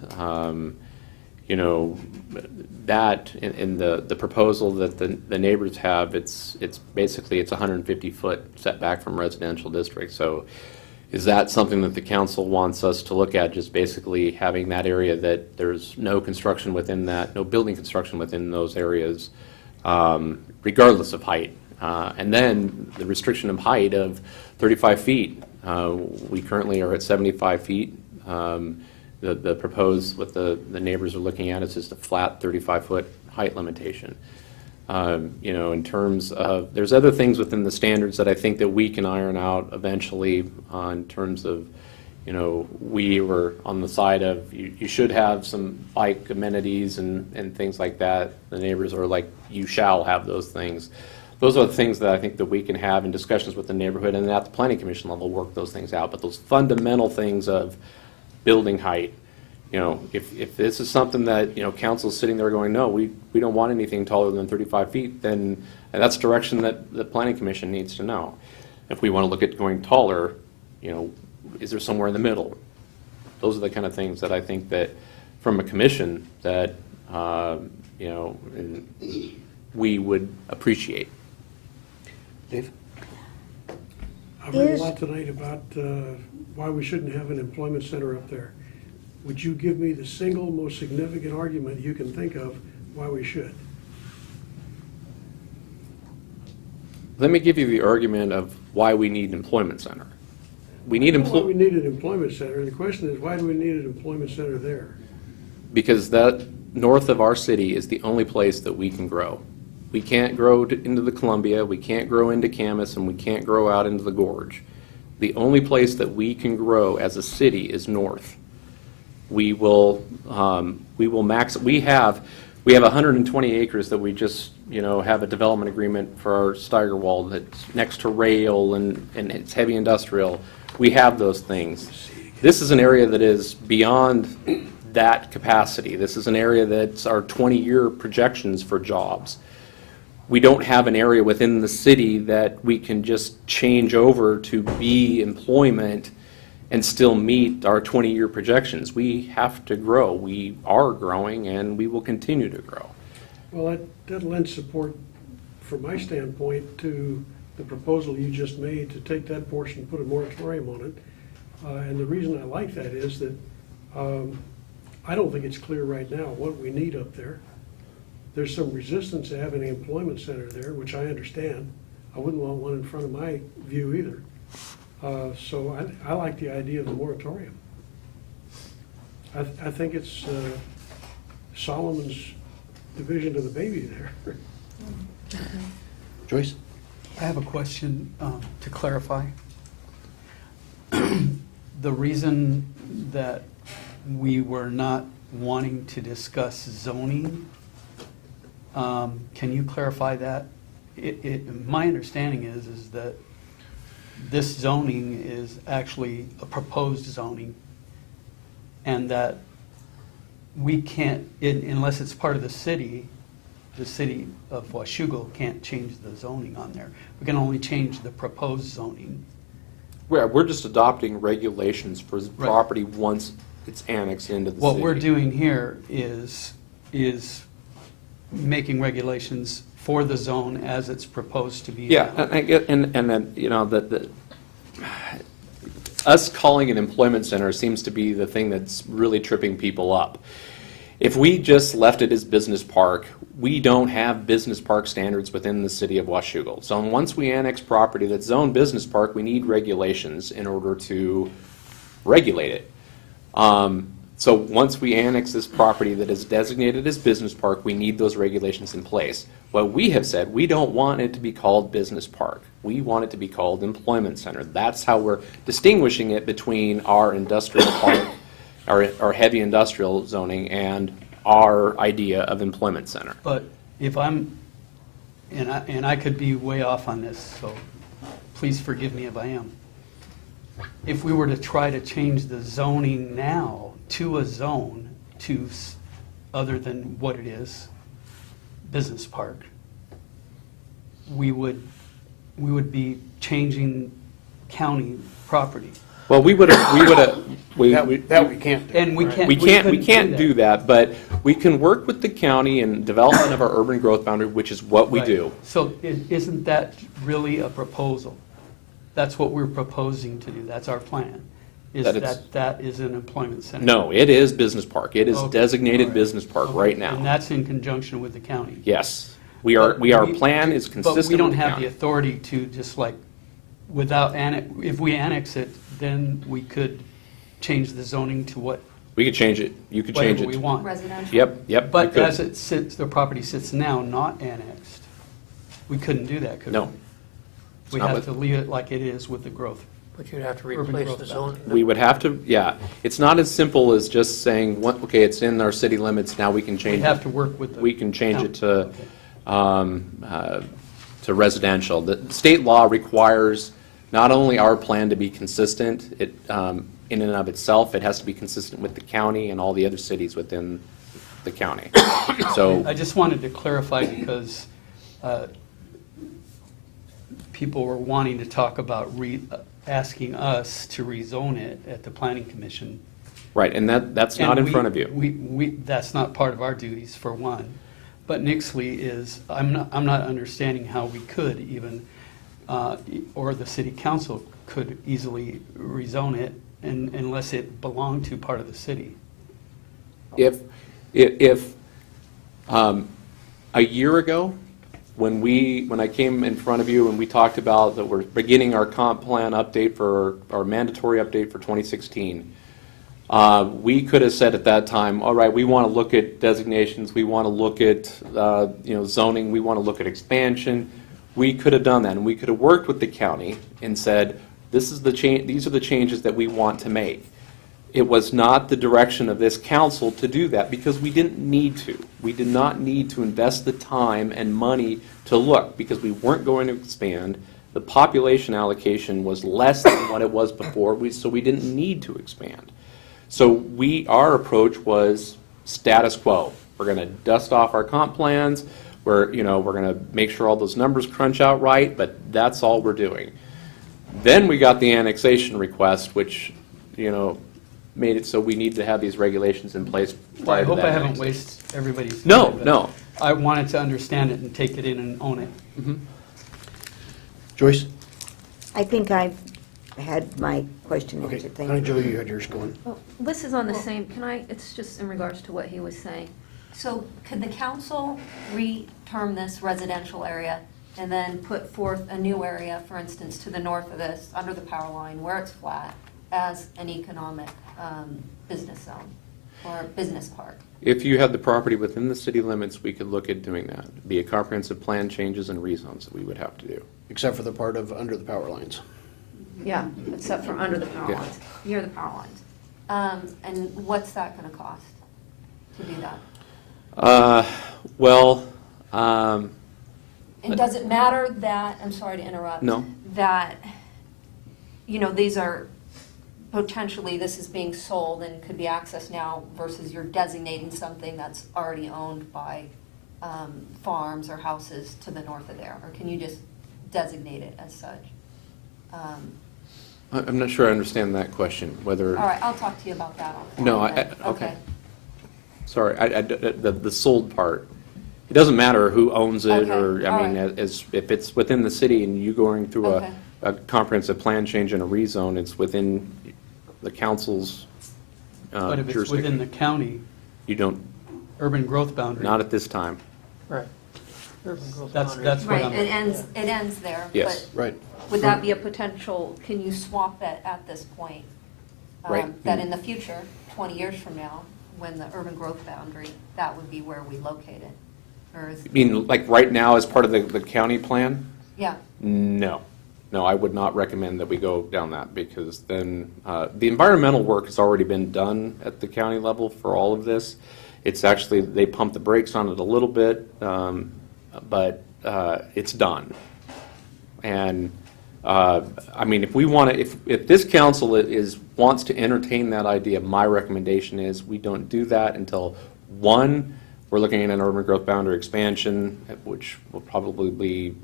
that in the proposal that the neighbors have, it's basically 150-foot setback from residential districts. So is that something that the council wants us to look at, just basically having that area that there's no construction within that, no building construction within those areas, regardless of height? And then the restriction of height of 35 feet. We currently are at 75 feet. The proposed, what the neighbors are looking at is just a flat 35-foot height limitation. In terms of, there's other things within the standards that I think that we can iron out eventually in terms of, we were on the side of you should have some bike amenities and things like that. The neighbors are like, you shall have those things. Those are the things that I think that we can have in discussions with the neighborhood, and at the Planning Commission level work those things out. But those fundamental things of building height, if this is something that, council's sitting there going, no, we don't want anything taller than 35 feet, then that's direction that the Planning Commission needs to know. If we want to look at going taller, is there somewhere in the middle? Those are the kind of things that I think that from a commission that, we would appreciate. Dave? I've heard a lot tonight about why we shouldn't have an employment center up there. Would you give me the single most significant argument you can think of why we should? Let me give you the argument of why we need an employment center. We need why we need an employment center. The question is, why do we need an employment center there? Because that north of our city is the only place that we can grow. We can't grow into the Columbia, we can't grow into Camas, and we can't grow out into the Gorge. The only place that we can grow as a city is north. We will max. We have 120 acres that we just have a development agreement for our Steigerwald that's next to rail and it's heavy industrial. We have those things. This is an area that is beyond that capacity. This is an area that's our 20-year projections for jobs. We don't have an area within the city that we can just change over to be employment and still meet our 20-year projections. We have to grow. We are growing, and we will continue to grow. Well, that lends support, from my standpoint, to the proposal you just made to take that portion and put a moratorium on it. And the reason I like that is that I don't think it's clear right now what we need up there. There's some resistance to having an employment center there, which I understand. I wouldn't want one in front of my view either. So I like the idea of the moratorium. I think it's Solomon's division to the baby there. Joyce? I have a question to clarify. The reason that we were not wanting to discuss zoning. Can you clarify that? My understanding is that this zoning is actually a proposed zoning, and that we can't, unless it's part of the city of Washougal can't change the zoning on there. We can only change the proposed zoning. We're just adopting regulations for the property once it's annexed into the city. What we're doing here is making regulations for the zone as it's proposed to be. Yeah, now. and then, you know, us calling it employment center seems to be the thing that's really tripping people up. If we just left it as business park, we don't have business park standards within the city of Washougal. So once we annex property that's zoned business park, we need regulations in order to regulate it. So once we annex this property that is designated as business park, we need those regulations in place. What we have said, we don't want it to be called business park. We want it to be called employment center. That's how we're distinguishing it between our industrial park, our heavy industrial zoning, and our idea of employment center. But if I'm, and I could be way off on this, so please forgive me if I am. If we were to try to change the zoning now to a zone to other than what it is, business park, we would be changing county property. Well, we can't do. And we We can't do that, but we can work with the county in development of our urban growth boundary, which is what we do. So isn't that really a proposal? That's what we're proposing to do. That's our plan. That is an employment center. No, it is business park. It is Okay. designated All right. business park Okay. right now. And that's in conjunction with the county. Yes, our plan is consistent with the county. But we don't have the authority to just like, if we annex it, then we could change the zoning to what, We could change it. You could change whatever it. we want. Residential. Yep. you But could. as it sits, the property sits now, not annexed, we couldn't do that, could we? No. We not have with- to leave it like it is with the growth. But you'd have to Urban replace growth the zone. We would have to, yeah. It's not as simple as just saying, okay, it's in our city limits, now we can change We it. have to work with the. We can change it to, Okay. to residential. The state law requires not only our plan to be consistent, in and of itself, it has to be consistent with the county and all the other cities within the county. So, I just wanted to clarify because people were wanting to talk about asking us to rezone it at the planning commission. right, and that's not And in front of you. That's not part of our duties, for one. But Nixley is, I'm not understanding how we could even, or the city council could easily rezone it unless it belonged to part of the city. If a year ago, when I came in front of you and we talked about that we're beginning our comp plan update for our mandatory update for 2016, we could have said at that time, all right, we want to look at designations, we want to look at zoning, we want to look at expansion. We could have done that, and we could have worked with the county and said, these are the changes that we want to make. It was not the direction of this council to do that because we didn't need to. We did not need to invest the time and money to look because we weren't going to expand. The population allocation was less than what it was before, so we didn't need to expand. So our approach was status quo. We're going to dust off our comp plans. We're going to make sure all those numbers crunch out right, but that's all we're doing. Then we got the annexation request, which, made it so we need to have these regulations in place prior I to hope that I haven't annexation. wasted everybody's time. No, but no. I wanted to understand it and take it in and own it. Joyce? I think I've had my question Okay, answered. Thank Connie, you. Joe, you had yours going. Well, this is on the same, it's just in regards to what he was saying. So could the council re-term this residential area and then put forth a new area, for instance, to the north of this, under the power line, where it's flat, as an economic business zone or business park? If you had the property within the city limits, we could look at doing that. It'd be a comprehensive plan changes and rezones that we would have to do. Except for the part of under the power lines. Yeah, except for under the power Yeah. lines, near the power lines. And what's that gonna cost? to do that? Well, And does it matter that, I'm sorry to interrupt. No. That, these are, potentially this is being sold and could be accessed now versus you're designating something that's already owned by farms or houses to the north of there? Or can you just designate it as such? I'm not sure I understand that question, whether. All right, I'll talk to you about that offline. No, then. okay. Sorry, the sold part. It doesn't matter who owns it, Okay, or, all I mean, right. if it's within the city and you going through Okay. a comprehensive plan change and a rezone, it's within the council's But if it's jurisdiction. within the county You don't, urban growth boundary. not at this time. Right. That's what Right, I'm. it ends there. Yes. But would that be a potential, can you swap that at this point? Right. That in the future, 20 years from now, when the urban growth boundary, that would be where we locate it? Or is, I mean, like right now, as part of the county plan? yeah, No. No, I would not recommend that we go down that, because then, the environmental work has already been done at the county level for all of this. It's actually, they pump the brakes on it a little bit, but it's done. And, I mean, if we want to, if this council wants to entertain that idea, my recommendation is we don't do that until, one, we're looking at an urban growth boundary expansion, which will probably be,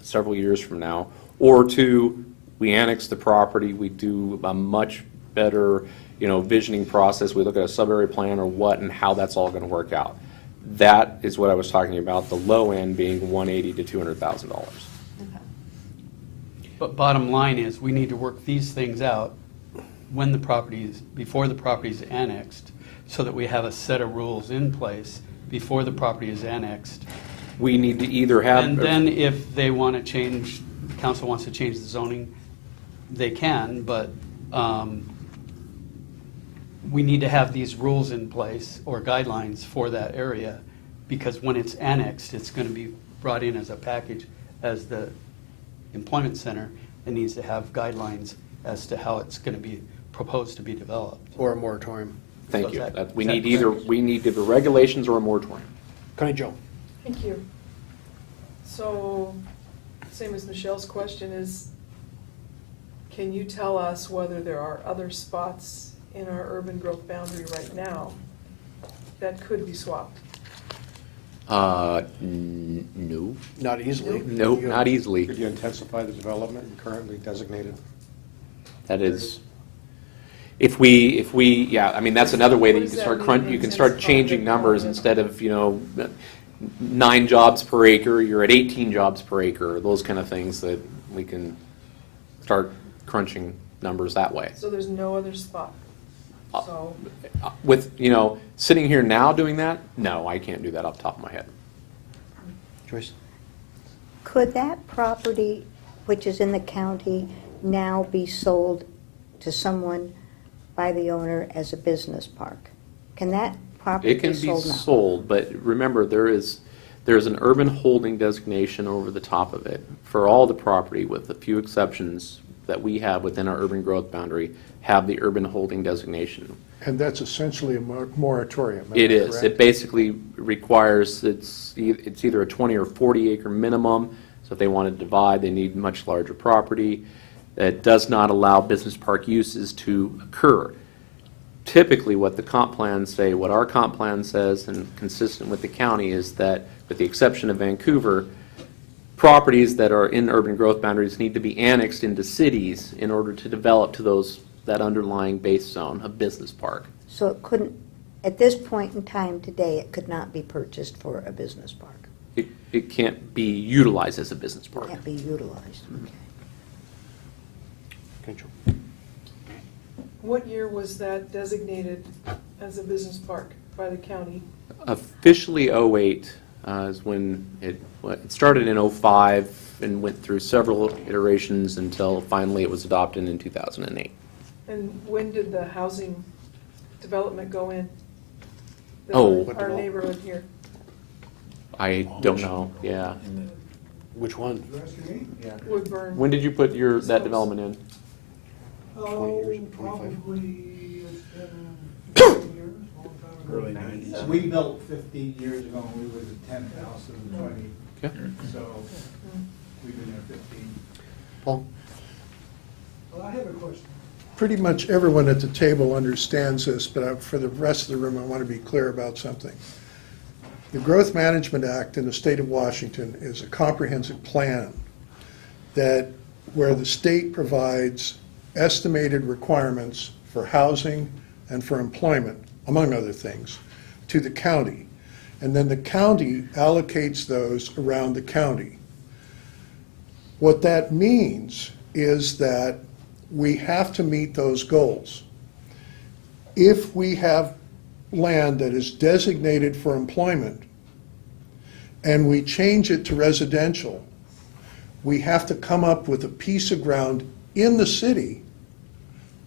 several years from now, or two, we annex the property, we do a much better, visioning process, we look at a sub-area plan or what, and how that's all going to work out. That is what I was talking about, the low end being $180,000 to $200,000. But bottom line is, we need to work these things out when before the property is annexed, so that we have a set of rules in place before the property is annexed. We need to either have. And then if they want to change, the council wants to change the zoning, they can, but we need to have these rules in place or guidelines for that area, because when it's annexed, it's going to be brought in as a package as the employment center, and needs to have guidelines as to how it's going to be proposed to be developed. Or a moratorium. Thank you. We need either regulations or a moratorium. Connie Jo. Thank you. So, same as Michelle's question is, can you tell us whether there are other spots in our urban growth boundary right now that could be swapped? No. Not easily. No, not easily. Could you intensify the development in currently designated? That is, if we, yeah, I mean, that's another way that you What can does start that mean, you can start intensify changing numbers. development? Instead of, 9 jobs per acre, you're at 18 jobs per acre, those kind of things, that we can start crunching numbers that way. So there's no other spot? So, With, sitting here now doing that, no, I can't do that off the top of my head. Joyce? Could that property, which is in the county, now be sold to someone by the owner as a business park? Can that property It can be be sold now? sold, but remember, there's an urban holding designation over the top of it for all the property, with a few exceptions that we have within our urban growth boundary, have the urban holding designation. And that's essentially a moratorium. am I It is. correct? It basically requires, it's either a 20 or 40 acre minimum, so if they want to divide, they need much larger property. It does not allow business park uses to occur. Typically, what the comp plans say, what our comp plan says, and consistent with the county, is that, with the exception of Vancouver, properties that are in urban growth boundaries need to be annexed into cities in order to develop to that underlying base zone, a business park. So it couldn't, at this point in time today, it could not be purchased for a business park? It can't be utilized as a business park. Can't be utilized, okay. what year was that designated as a business park by the county? Officially '08 is when it started in '05 and went through several iterations until finally it was adopted in 2008. And when did the housing development go in? Our neighborhood here. I don't know, yeah. Which one? Woodburn. When did you put that development in? Oh, probably it's been 20 years, a long time ago. early 90s. We built 15 years ago, and we were the 10th house of the 20. Okay. So we've been there 15. Paul? Well, I have a question. Pretty much everyone at the table understands this, but for the rest of the room, I want to be clear about something. The Growth Management Act in the state of Washington is a comprehensive plan where the state provides estimated requirements for housing and for employment, among other things, to the county. And then the county allocates those around the county. What that means is that we have to meet those goals. If we have land that is designated for employment and we change it to residential, we have to come up with a piece of ground in the city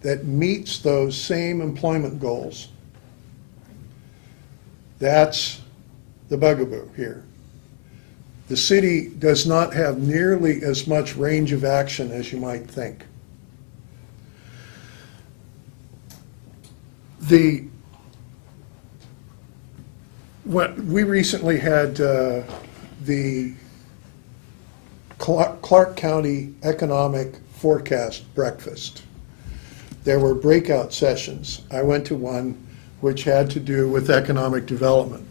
that meets those same employment goals. That's the bugaboo here. The city does not have nearly as much range of action as you might think. We recently had the Clark County Economic Forecast Breakfast. There were breakout sessions. I went to one which had to do with economic development.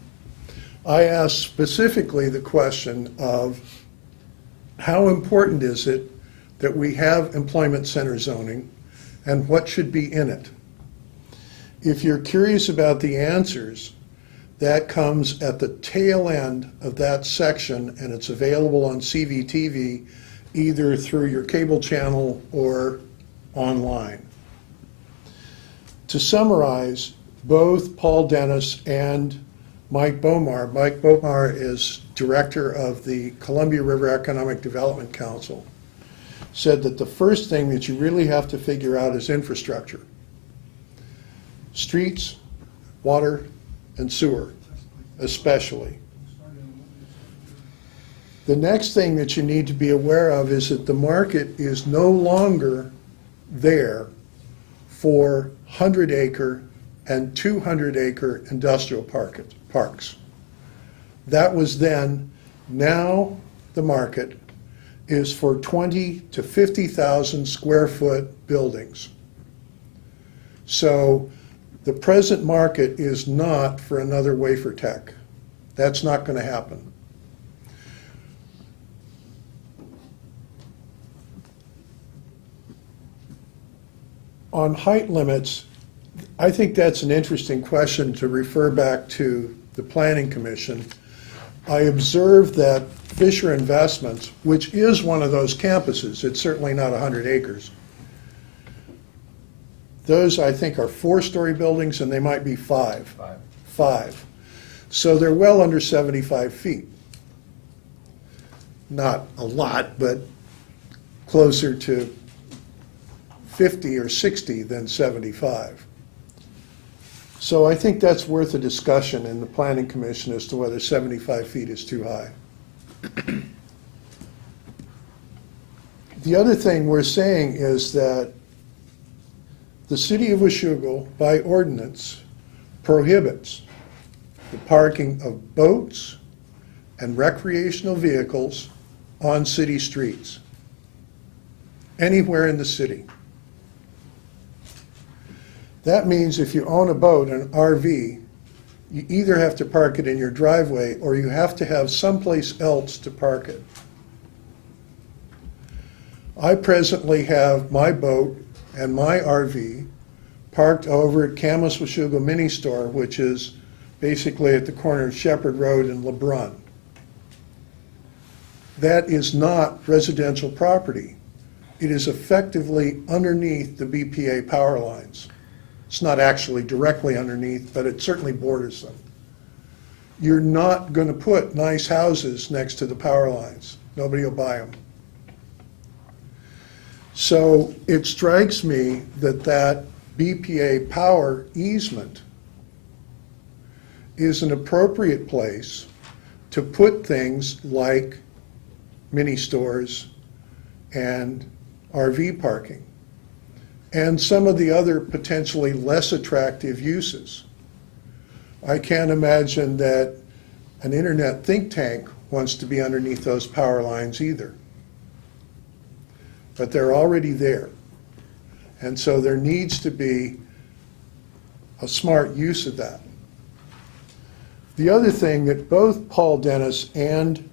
I asked specifically the question of how important is it that we have employment center zoning and what should be in it? If you're curious about the answers, that comes at the tail end of that section, and it's available on CVTV either through your cable channel or online. To summarize, both Paul Dennis and Mike Bomar is director of the Columbia River Economic Development Council, said that the first thing that you really have to figure out is infrastructure. Streets, water, and sewer, especially. The next thing that you need to be aware of is that the market is no longer there for 100-acre and 200-acre industrial parks. That was then. Now the market is for 20 to 50,000 square foot buildings. So the present market is not for another wafer tech. That's not going to happen. On height limits, I think that's an interesting question to refer back to the Planning Commission. I observed that Fisher Investments, which is one of those campuses, it's certainly not 100 acres. Those, I think, are 4-story buildings, and they might be 5. Five. So they're well under 75 feet. Not a lot, but closer to 50 or 60 than 75. So I think that's worth a discussion in the Planning Commission as to whether 75 feet is too high. The other thing we're saying is that the city of Washougal, by ordinance, prohibits the parking of boats and recreational vehicles on city streets, anywhere in the city. That means if you own a boat, an RV, you either have to park it in your driveway or you have to have someplace else to park it. I presently have my boat and my RV parked over at Camas Washougal Mini Store, which is basically at the corner of Shepherd Road and LeBrun. That is not residential property. It is effectively underneath the BPA power lines. It's not actually directly underneath, but it certainly borders them. You're not going to put nice houses next to the power lines. Nobody will buy them. So it strikes me that that BPA power easement is an appropriate place to put things like mini stores and RV parking and some of the other potentially less attractive uses. I can't imagine that an internet think tank wants to be underneath those power lines either. But they're already there. And so there needs to be a smart use of that. The other thing that both Paul Dennis and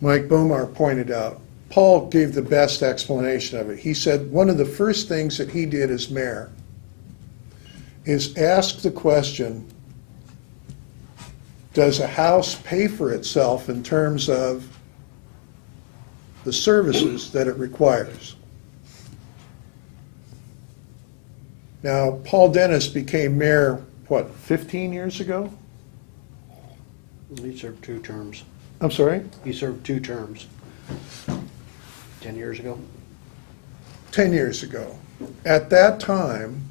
Mike Bomar pointed out, Paul gave the best explanation of it. He said one of the first things that he did as mayor is ask the question, does a house pay for itself in terms of the services that it requires? Now, Paul Dennis became mayor, what, 15 years ago? He served 2 terms. I'm sorry? He served 2 terms. 10 years ago? 10 years ago. At that time,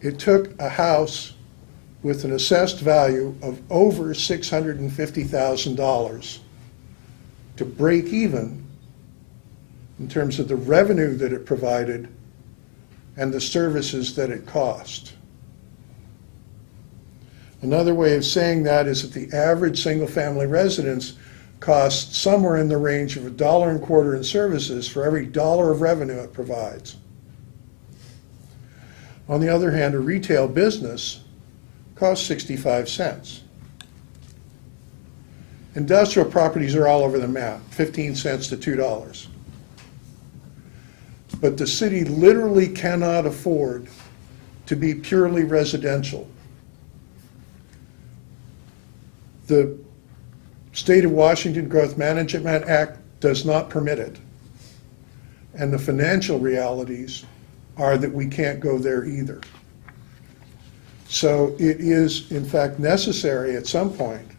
it took a house with an assessed value of over $650,000 to break even in terms of the revenue that it provided and the services that it cost. Another way of saying that is that the average single-family residence costs somewhere in the range of $1.25 in services for every dollar of revenue it provides. On the other hand, a retail business costs 65 cents. Industrial properties are all over the map, 15 cents to $2. But the city literally cannot afford to be purely residential. The State of Washington Growth Management Act does not permit it. And the financial realities are that we can't go there either. So it is, in fact, necessary at some point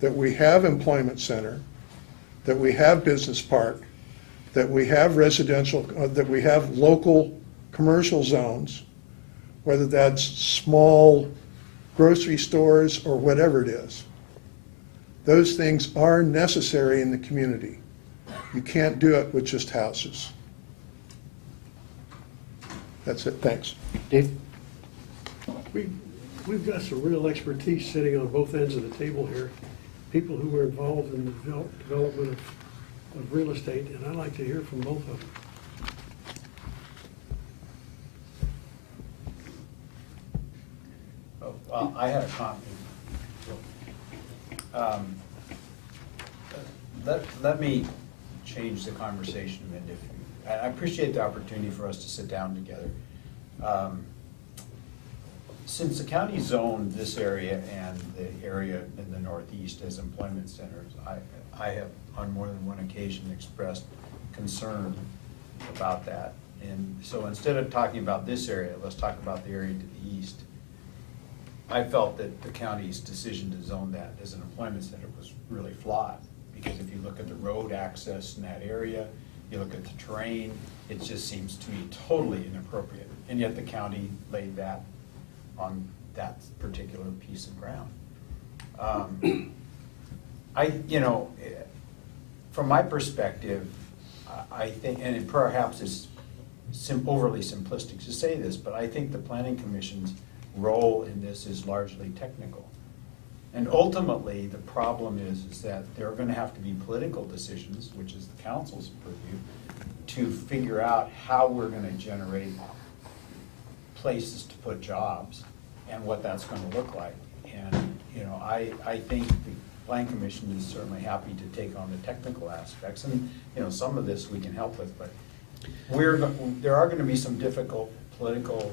that we have employment center, that we have business park, that we have residential, that we have local commercial zones, whether that's small grocery stores or whatever it is. Those things are necessary in the community. You can't do it with just houses. That's it, thanks. Dave? We've got some real expertise sitting on both ends of the table here, people who were involved in the development of real estate, and I'd like to hear from both of them. Oh, well, I had a comment. Let me change the conversation a bit. I appreciate the opportunity for us to sit down together. Since the county zoned this area and the area in the northeast as employment centers, I have on more than one occasion expressed concern about that. And so instead of talking about this area, let's talk about the area to the east. I felt that the county's decision to zone that as an employment center was really flawed, because if you look at the road access in that area, you look at the terrain, it just seems to me totally inappropriate. And yet the county laid that on that particular piece of ground. From my perspective, I think, and it perhaps is overly simplistic to say this, but I think the Planning Commission's role in this is largely technical. And ultimately, the problem is that there are going to have to be political decisions, which is the council's purview, to figure out how we're going to generate places to put jobs and what that's going to look like. And I think the Planning Commission is certainly happy to take on the technical aspects, and some of this we can help with, but there are going to be some difficult political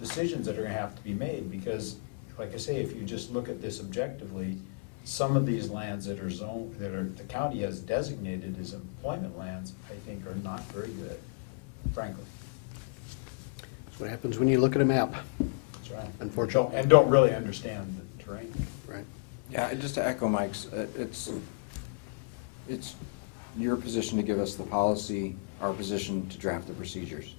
decisions that are going to have to be made, because, like I say, if you just look at this objectively, some of these lands that are zoned, the county has designated as employment lands, I think are not very good, frankly. That's what happens when you look at a map. That's right. Unfortunately. And don't really understand the terrain. Right. Yeah, just to echo Mike's, it's your position to give us the policy, our position to draft the procedures.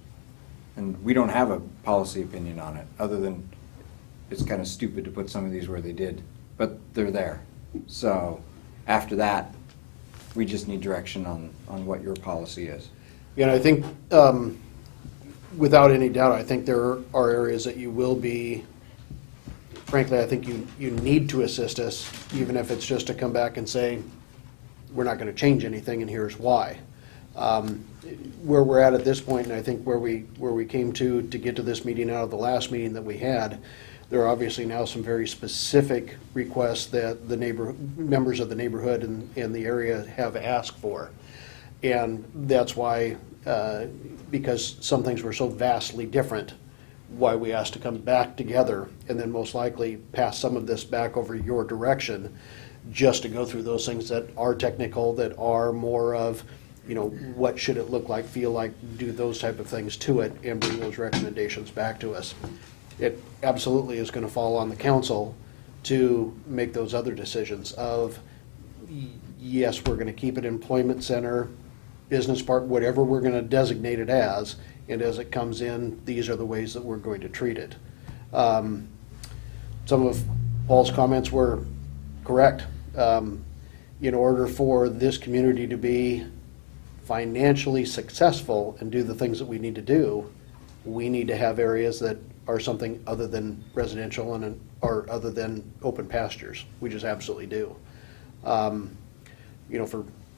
And we don't have a policy opinion on it, other than it's kind of stupid to put some of these where they did, but they're there. So after that, we just need direction on what your policy is. I think without any doubt, I think there are areas that you will be, frankly, I think you need to assist us, even if it's just to come back and say, we're not going to change anything and here's why. Where we're at this point, and I think where we came to get to this meeting out of the last meeting that we had, there are obviously now some very specific requests that the members of the neighborhood and the area have asked for. And that's why, because some things were so vastly different, why we asked to come back together and then most likely pass some of this back over your direction, just to go through those things that are technical, that are more of, what should it look like, feel like, do those type of things to it, and bring those recommendations back to us. It absolutely is going to fall on the council to make those other decisions of, yes, we're going to keep it employment center, business park, whatever we're going to designate it as, and as it comes in, these are the ways that we're going to treat it. Some of Paul's comments were correct. In order for this community to be financially successful and do the things that we need to do, we need to have areas that are something other than residential or other than open pastures. We just absolutely do.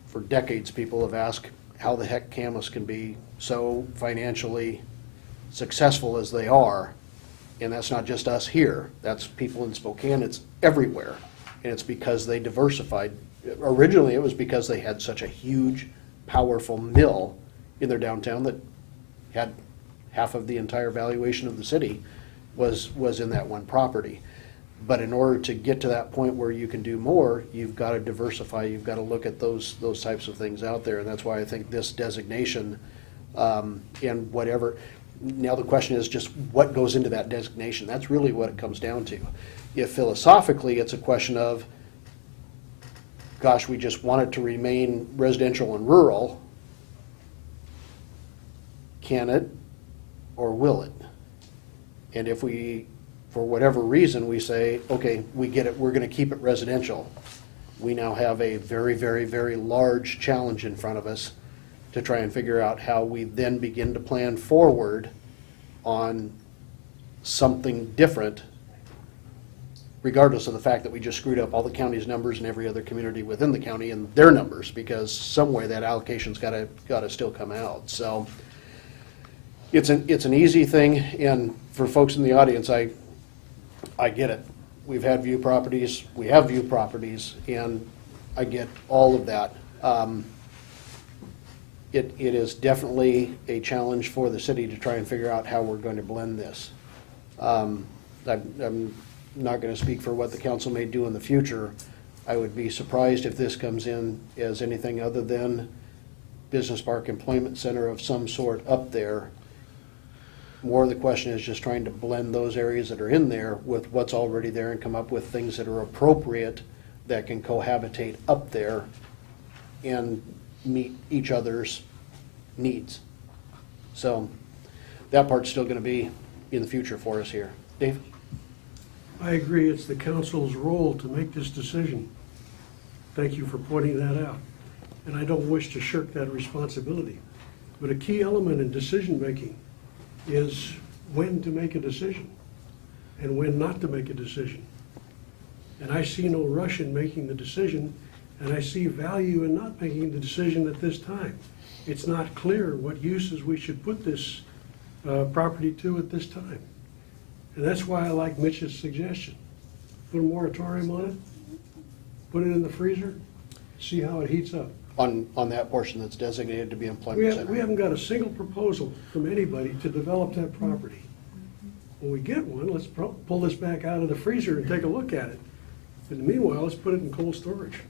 For decades, people have asked how the heck Camas can be so financially successful as they are, and that's not just us here. That's people in Spokane. It's everywhere, and it's because they diversified. Originally, it was because they had such a huge, powerful mill in their downtown that had half of the entire valuation of the city was in that one property. But in order to get to that point where you can do more, you've got to diversify, you've got to look at those types of things out there, and that's why I think this designation, and whatever, now the question is just what goes into that designation. That's really what it comes down to. If philosophically it's a question of, gosh, we just want it to remain residential and rural, can it or will it? And if we, for whatever reason, we say, okay, we get it, we're going to keep it residential, we now have a very, very, very large challenge in front of us to try and figure out how we then begin to plan forward on something different, regardless of the fact that we just screwed up all the county's numbers and every other community within the county and their numbers, because some way that allocation's got to still come out. So it's an easy thing, and for folks in the audience, I get it. We've had view properties, we have view properties, and I get all of that. It is definitely a challenge for the city to try and figure out how we're going to blend this. I'm not going to speak for what the council may do in the future. I would be surprised if this comes in as anything other than business park employment center of some sort up there. More of the question is just trying to blend those areas that are in there with what's already there and come up with things that are appropriate that can cohabitate up there and meet each other's needs. So that part's still going to be in the future for us here. Dave? I agree, it's the council's role to make this decision. Thank you for pointing that out. And I don't wish to shirk that responsibility. But a key element in decision-making is when to make a decision and when not to make a decision. And I see no rush in making the decision, and I see value in not making the decision at this time. It's not clear what uses we should put this property to at this time. And that's why I like Mitch's suggestion. Put a moratorium on it, put it in the freezer, see how it heats up. On that portion that's designated to be employment center. We haven't got a single proposal from anybody to develop that property. When we get one, let's pull this back out of the freezer and take a look at it. In the meanwhile, let's put it in cold storage.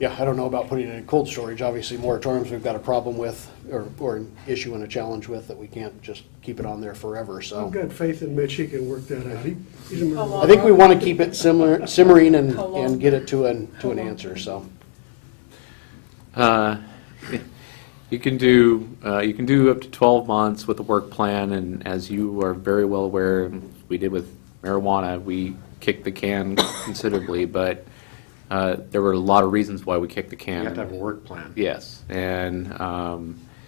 Yeah, I don't know about putting it in cold storage. Obviously, moratoriums we've got a problem with, or an issue and a challenge with, that we can't just keep it on there forever, so. I've got faith in Mitch, he can work that out. He's a I think we want to keep it simmering and get it to an answer, so. You can do up to 12 months with a work plan, and as you are very well aware, we did with marijuana, we kicked the can considerably, but there were a lot of reasons why we kicked the can. You have to have a work plan. Yes, and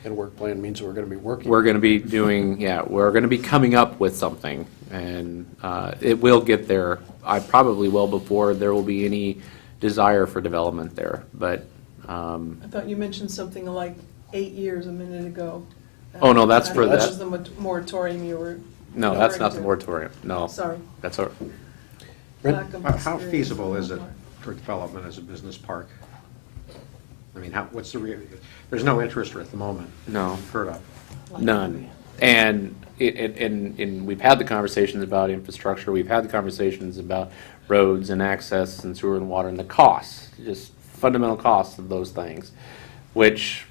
And work plan means we're going to be working. We're going to be doing, we're going to be coming up with something, and it will get there. I probably will before there will be any desire for development there, but. I thought you mentioned something like 8 years a minute ago. Oh, no, that's for that. that. was the moratorium you were. No, that's not the referring to. moratorium, no. Sorry. That's all. Lack of How experience feasible on is my it part. for development as a business park? I mean, what's there's no interest at the moment. No. Heard of. None. And we've had the conversations about infrastructure, we've had the conversations about roads and access and sewer and water and the costs, just fundamental costs of those things, which,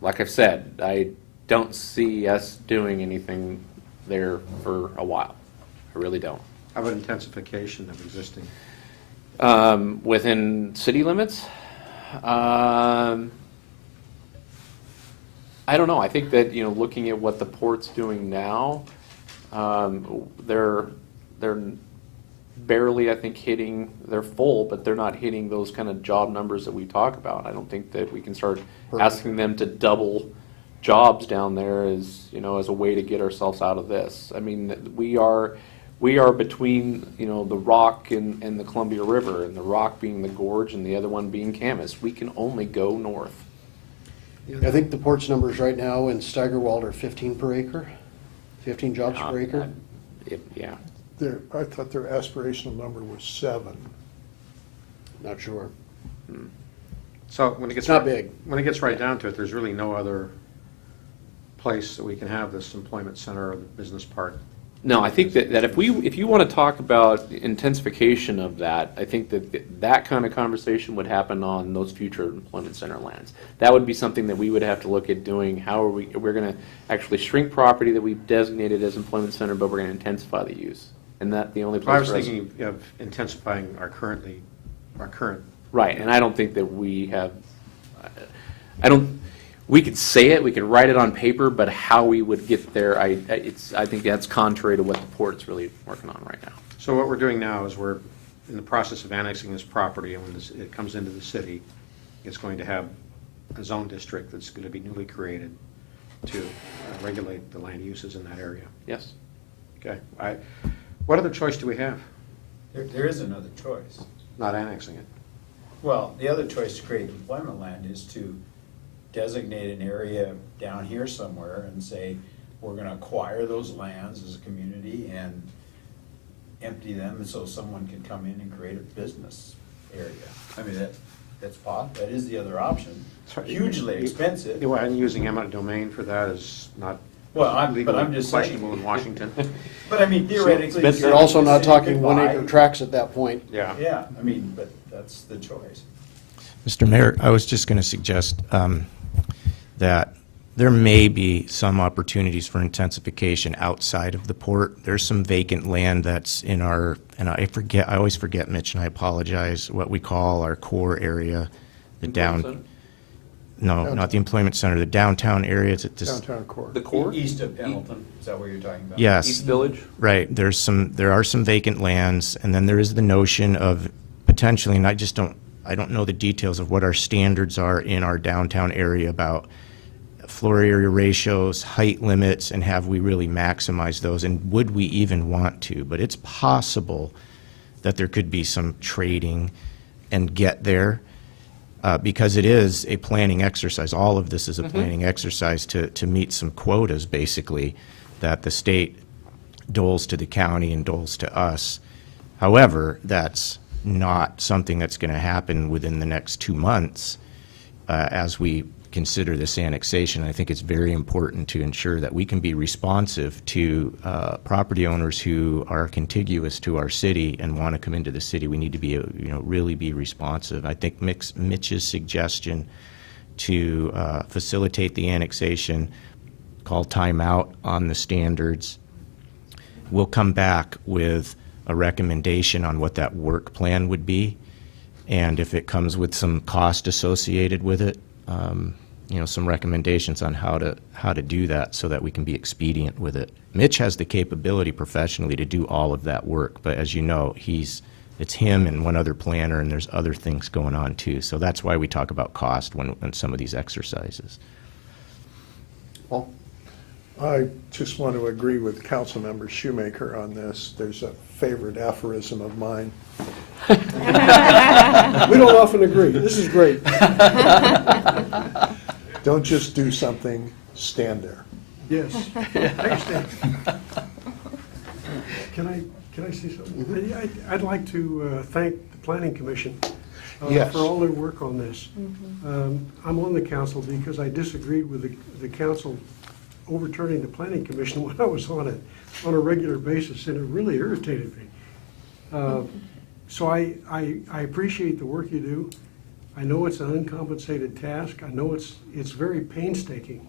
like I've said, I don't see us doing anything there for a while. I really don't. How about intensification of existing? Within city limits? I don't know. I think that, looking at what the port's doing now, they're barely, I think, they're full, but they're not hitting those kind of job numbers that we talk about. I don't think that we can start asking them to double jobs down there as a way to get ourselves out of this. I mean, we are between, the Rock and the Columbia River, and the Rock being the gorge and the other one being Camas. We can only go north. I think the port's numbers right now in Steigerwald are 15 per acre, 15 jobs per acre. Yeah. I thought their aspirational number was 7. Not sure. So when it gets It's not big. When it gets right down to it, there's really no other place that we can have this employment center or the business park. No, I think that if you want to talk about intensification of that, I think that kind of conversation would happen on those future employment center lands. That would be something that we would have to look at doing. How are we're going to actually shrink property that we've designated as employment center, but we're going to intensify the use. And that the only place. I was for us- thinking of intensifying our current. Right, and I don't think that we have. We could say it, we could write it on paper, but how we would get there, I think that's contrary to what the port's really working on right now. So what we're doing now is we're in the process of annexing this property, and when it comes into the city, it's going to have a zone district that's going to be newly created to regulate the land uses in that area. Yes. Okay. What other choice do we have? There is another choice. Not annexing it. Well, the other choice to create employment land is to designate an area down here somewhere and say, we're gonna acquire those lands as a community and empty them so someone can come in and create a business area. I mean, that is the other option. Hugely expensive. And using eminent domain for that is not Well, I'm legally just saying. questionable in Washington. But I mean, theoretically. But you're also not the city talking could 1 buy- acre tracts at that point. Yeah. Yeah, I mean, but that's the choice. Mr. Mayor, I was just going to suggest that there may be some opportunities for intensification outside of the port. There's some vacant land that's in I always forget, Mitch, and I apologize, what we call our core area, No, not the employment center, the downtown area. Downtown core. The core? East of Pendleton, is that what you're talking about? Yes. East Village? Right. There are some vacant lands, and then there is the notion of potentially, and I don't know the details of what our standards are in our downtown area about floor area ratios, height limits, and have we really maximized those, and would we even want to? But it's possible that there could be some trading and get there, because it is a planning exercise. All of this is a planning exercise to meet some quotas, basically, that the state doles to the county and doles to us. However, that's not something that's going to happen within the next 2 months as we consider this annexation. I think it's very important to ensure that we can be responsive to property owners who are contiguous to our city and want to come into the city. We need to be, really be responsive. I think Mitch's suggestion to facilitate the annexation, call timeout on the standards. We'll come back with a recommendation on what that work plan would be, and if it comes with some cost associated with it, some recommendations on how to do that so that we can be expedient with it. Mitch has the capability professionally to do all of that work, but as you know, it's him and one other planner, and there's other things going on too. So that's why we talk about cost when some of these exercises. Paul? I just want to agree with Councilmember Shoemaker on this. There's a favorite aphorism of mine. We don't often agree. This is great. Don't just do something, stand there. Yes, I understand. Can I say something? I'd like to thank the Planning Commission Yes. for all their work on this. I'm on the council because I disagreed with the council overturning the Planning Commission when I was on it on a regular basis, and it really irritated me. So I appreciate the work you do. I know it's an uncompensated task. I know it's very painstaking.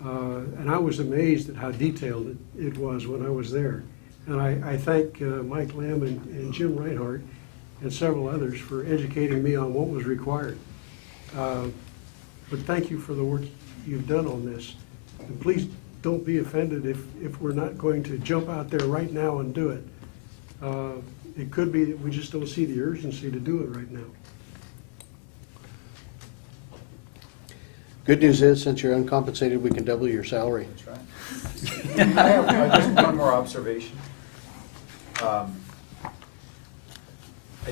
And I was amazed at how detailed it was when I was there. And I thank Mike Lamb and Jim Reinhardt and several others for educating me on what was required. But thank you for the work you've done on this. And please don't be offended if we're not going to jump out there right now and do it. It could be that we just don't see the urgency to do it right now. Good news is, since you're uncompensated, we can double your salary. That's right. I have just one more observation. I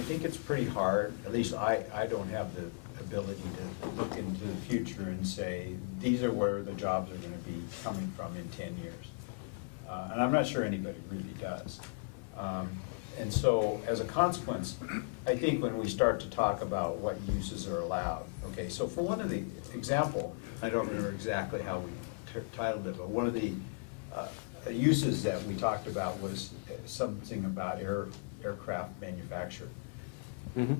think it's pretty hard, at least I don't have the ability to look into the future and say, these are where the jobs are going to be coming from in 10 years. And I'm not sure anybody really does. And so, as a consequence, I think when we start to talk about what uses are allowed, okay, so for one of the example, I don't remember exactly how we titled it, but one of the uses that we talked about was something about aircraft manufacture. Mm-hmm.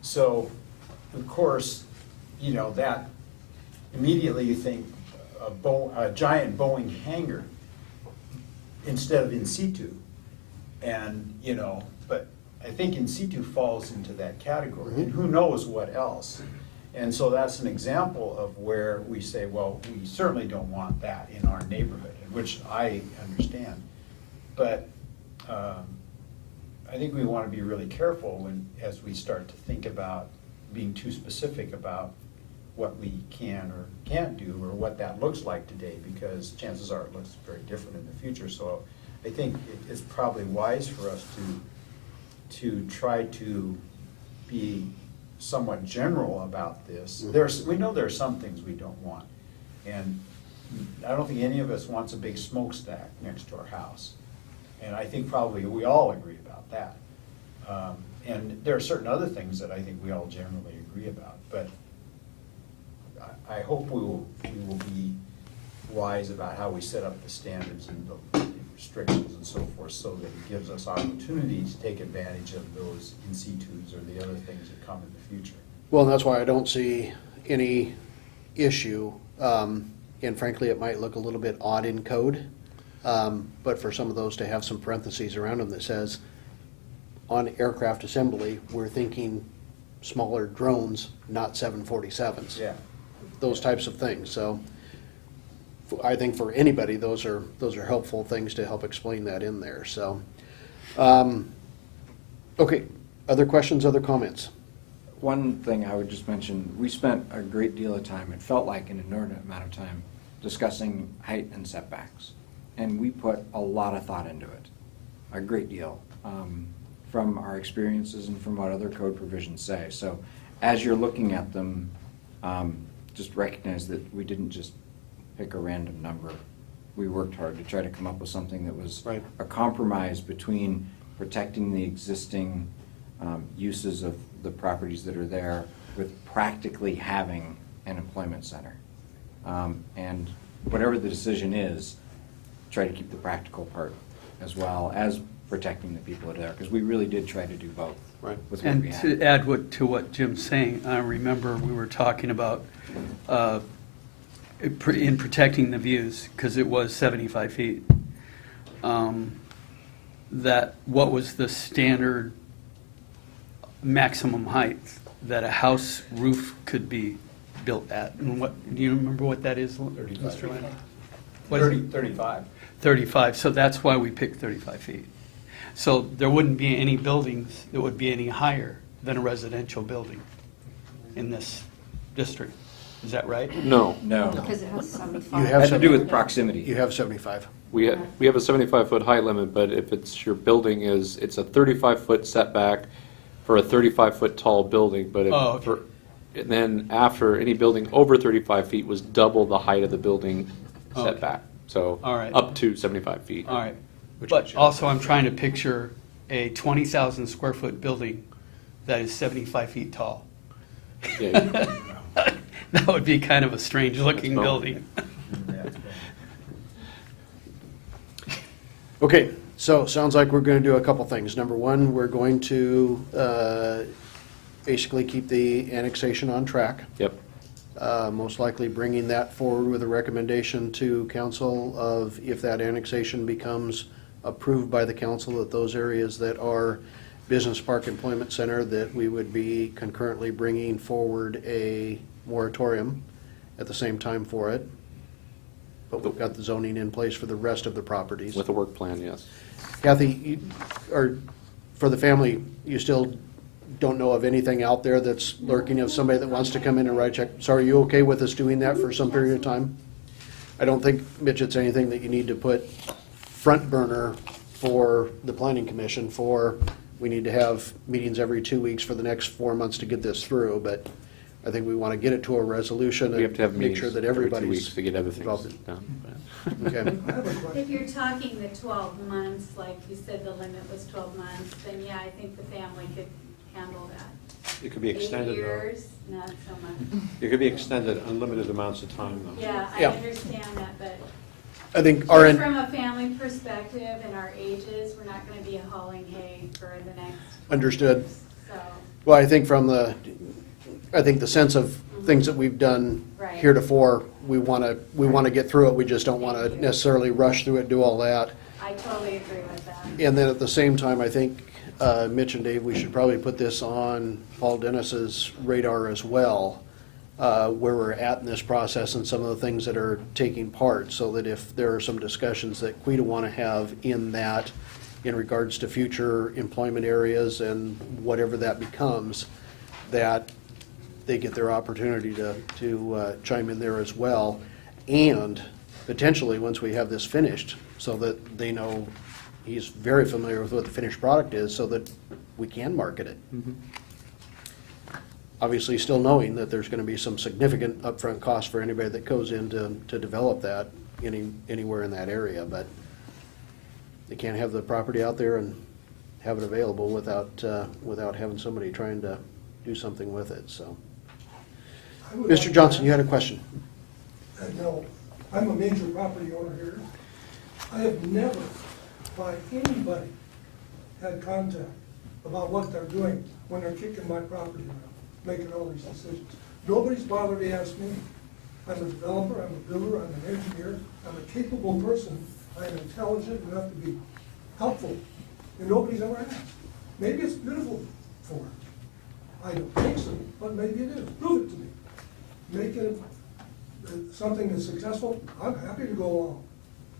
So, of course, you know, that immediately you think a giant Boeing hangar instead of in situ. And, you know, but I think in situ falls into that category, and who knows what else. And so that's an example of where we say, well, we certainly don't want that in our neighborhood, which I understand. But I think we want to be really careful as we start to think about being too specific about what we can or can't do, or what that looks like today, because chances are it looks very different in the future. So I think it's probably wise for us to try to be somewhat general about this. We know there are some things we don't want, and I don't think any of us wants a big smokestack next to our house. And I think probably we all agree about that. And there are certain other things that I think we all generally agree about, but I hope we will be wise about how we set up the standards and the restrictions and so forth, so that it gives us opportunity to take advantage of those in situs or the other things that come in the future. Well, and that's why I don't see any issue, and frankly, it might look a little bit odd in code, but for some of those to have some parentheses around them that says, on aircraft assembly, we're thinking smaller drones, not 747s. Yeah. Those types of things. So I think for anybody, those are helpful things to help explain that in there. So, okay, other questions, other comments? One thing I would just mention, we spent a great deal of time, it felt like an inordinate amount of time, discussing height and setbacks. And we put a lot of thought into it, a great deal, from our experiences and from what other code provisions say. So as you're looking at them, just recognize that we didn't just pick a random number. We worked hard to try to come up with something that was a compromise between protecting the existing uses of the properties that are there with practically having an employment center. And whatever the decision is, try to keep the practical part as well as protecting the people that are there, because we really did try to do both. Right. With what And we had. to add to what Jim's saying, I remember we were talking about in protecting the views, because it was 75 feet, that what was the standard maximum height that a house roof could be built at? And what, do you remember what that is, Mr. Leonard? What is it? 35. 35, so that's why we picked 35 feet. So there wouldn't be any buildings that would be any higher than a residential building in this district. Is that right? No. No. Because it has 75. You have Had to do with 75. proximity. You have 75. We have a 75-foot height limit, but if it's your building it's a 35-foot setback for a 35-foot tall building, but if, Oh, okay. and then after any building over 35 feet was double the height of the building Okay. setback. So All right. up to 75 feet. All right. But also, I'm trying to picture a 20,000 square foot building that is 75 feet tall. Yeah. That would be kind of a strange looking building. Okay, so sounds like we're going to do a couple things. Number one, we're going to basically keep the annexation on track. Yep. Most likely bringing that forward with a recommendation to council of if that annexation becomes approved by the council, that those areas that are business park employment center, that we would be concurrently bringing forward a moratorium at the same time for it. But we've got the zoning in place for the rest of the properties. With a work plan, yes. Kathy, for the family, you still don't know of anything out there that's lurking of somebody that wants to come in and write a check? So are you okay with us doing that for some period of time? I don't think, Mitch, it's anything that you need to put front burner for the planning commission for, we need to have meetings every 2 weeks for the next 4 months to get this through, but I think we want to get it to a resolution We have and to have make meetings sure that every 2 everybody's weeks to get everything involved. done. Okay. If you're talking the 12 months, like you said the limit was 12 months, then yeah, I think the family could handle that. It could be extended, 8 though. years, not so much. It could be extended unlimited amounts of time, though. Yeah, I Yeah. understand that, but I think our, just from a family perspective and our ages, we're not gonna be hauling hay for the next. Understood. So, well, I think the sense of things that we've done Right. heretofore, we want to get through it, we just don't want to necessarily rush through it, do all that. I totally agree with that. And then at the same time, I think, Mitch and Dave, we should probably put this on Paul Dennis's radar as well, where we're at in this process and some of the things that are taking part, so that if there are some discussions that QUITA want to have in that, in regards to future employment areas and whatever that becomes, that they get their opportunity to chime in there as well. And potentially, once we have this finished, so that they know he's very familiar with what the finished product is, so that we can market it. Obviously, still knowing that there's gonna be some significant upfront cost for anybody that goes in to develop that anywhere in that area, but they can't have the property out there and have it available without having somebody trying to do something with it, so. Mr. Johnson, you had a question? No, I'm a major property owner here. I have never, by anybody, had contact about what they're doing when they're kicking my property around, making all these decisions. Nobody's bothered to ask me. I'm a developer, I'm a builder, I'm an engineer, I'm a capable person, I'm intelligent enough to be helpful, and nobody's ever asked. Maybe it's beautiful for it. I don't think so, but maybe it is. Prove it to me. Make it something that's successful, I'm happy to go along,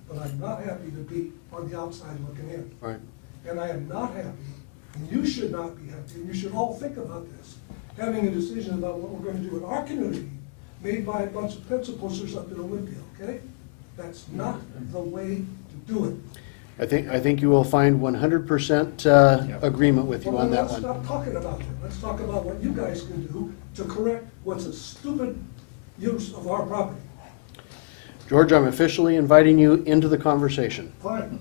but I'm not happy to be on the outside looking in. Right. And I am not happy, and you should not be happy, and you should all think about this, having a decision about what we're going to do in our community made by a bunch of pencil pushers up in Olympia, okay? That's not the way to do it. I think you will find 100% agreement with you Well, on then that let's one. stop talking about it. Let's talk about what you guys can do to correct what's a stupid use of our property. George, I'm officially inviting you into the conversation. Fine.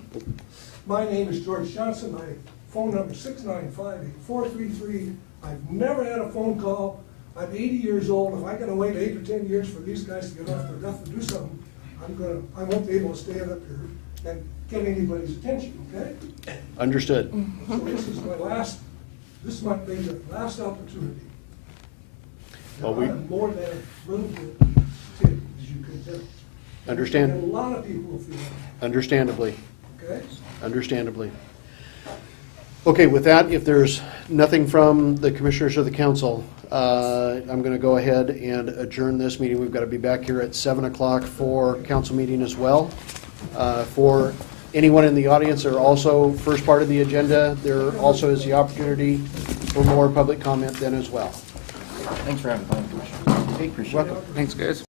My name is George Johnson. My phone number is 695-8433. I've never had a phone call. I'm 80 years old. If I gotta wait 8 or 10 years for these guys to get off their duff and do something, I won't be able to stand up here and get anybody's attention, okay? Understood. So this might be the last opportunity. Well, we I'm more than a little bit ticked, as you can tell. understand. And a lot of people feel that, Understandably. okay? Understandably. Okay, with that, if there's nothing from the commissioners or the council, I'm going to go ahead and adjourn this meeting. We've got to be back here at 7 o'clock for council meeting as well. For anyone in the audience that are also first part of the agenda, there also is the opportunity for more public comment then as well. Thanks for having planning commission. Welcome. Thanks, guys.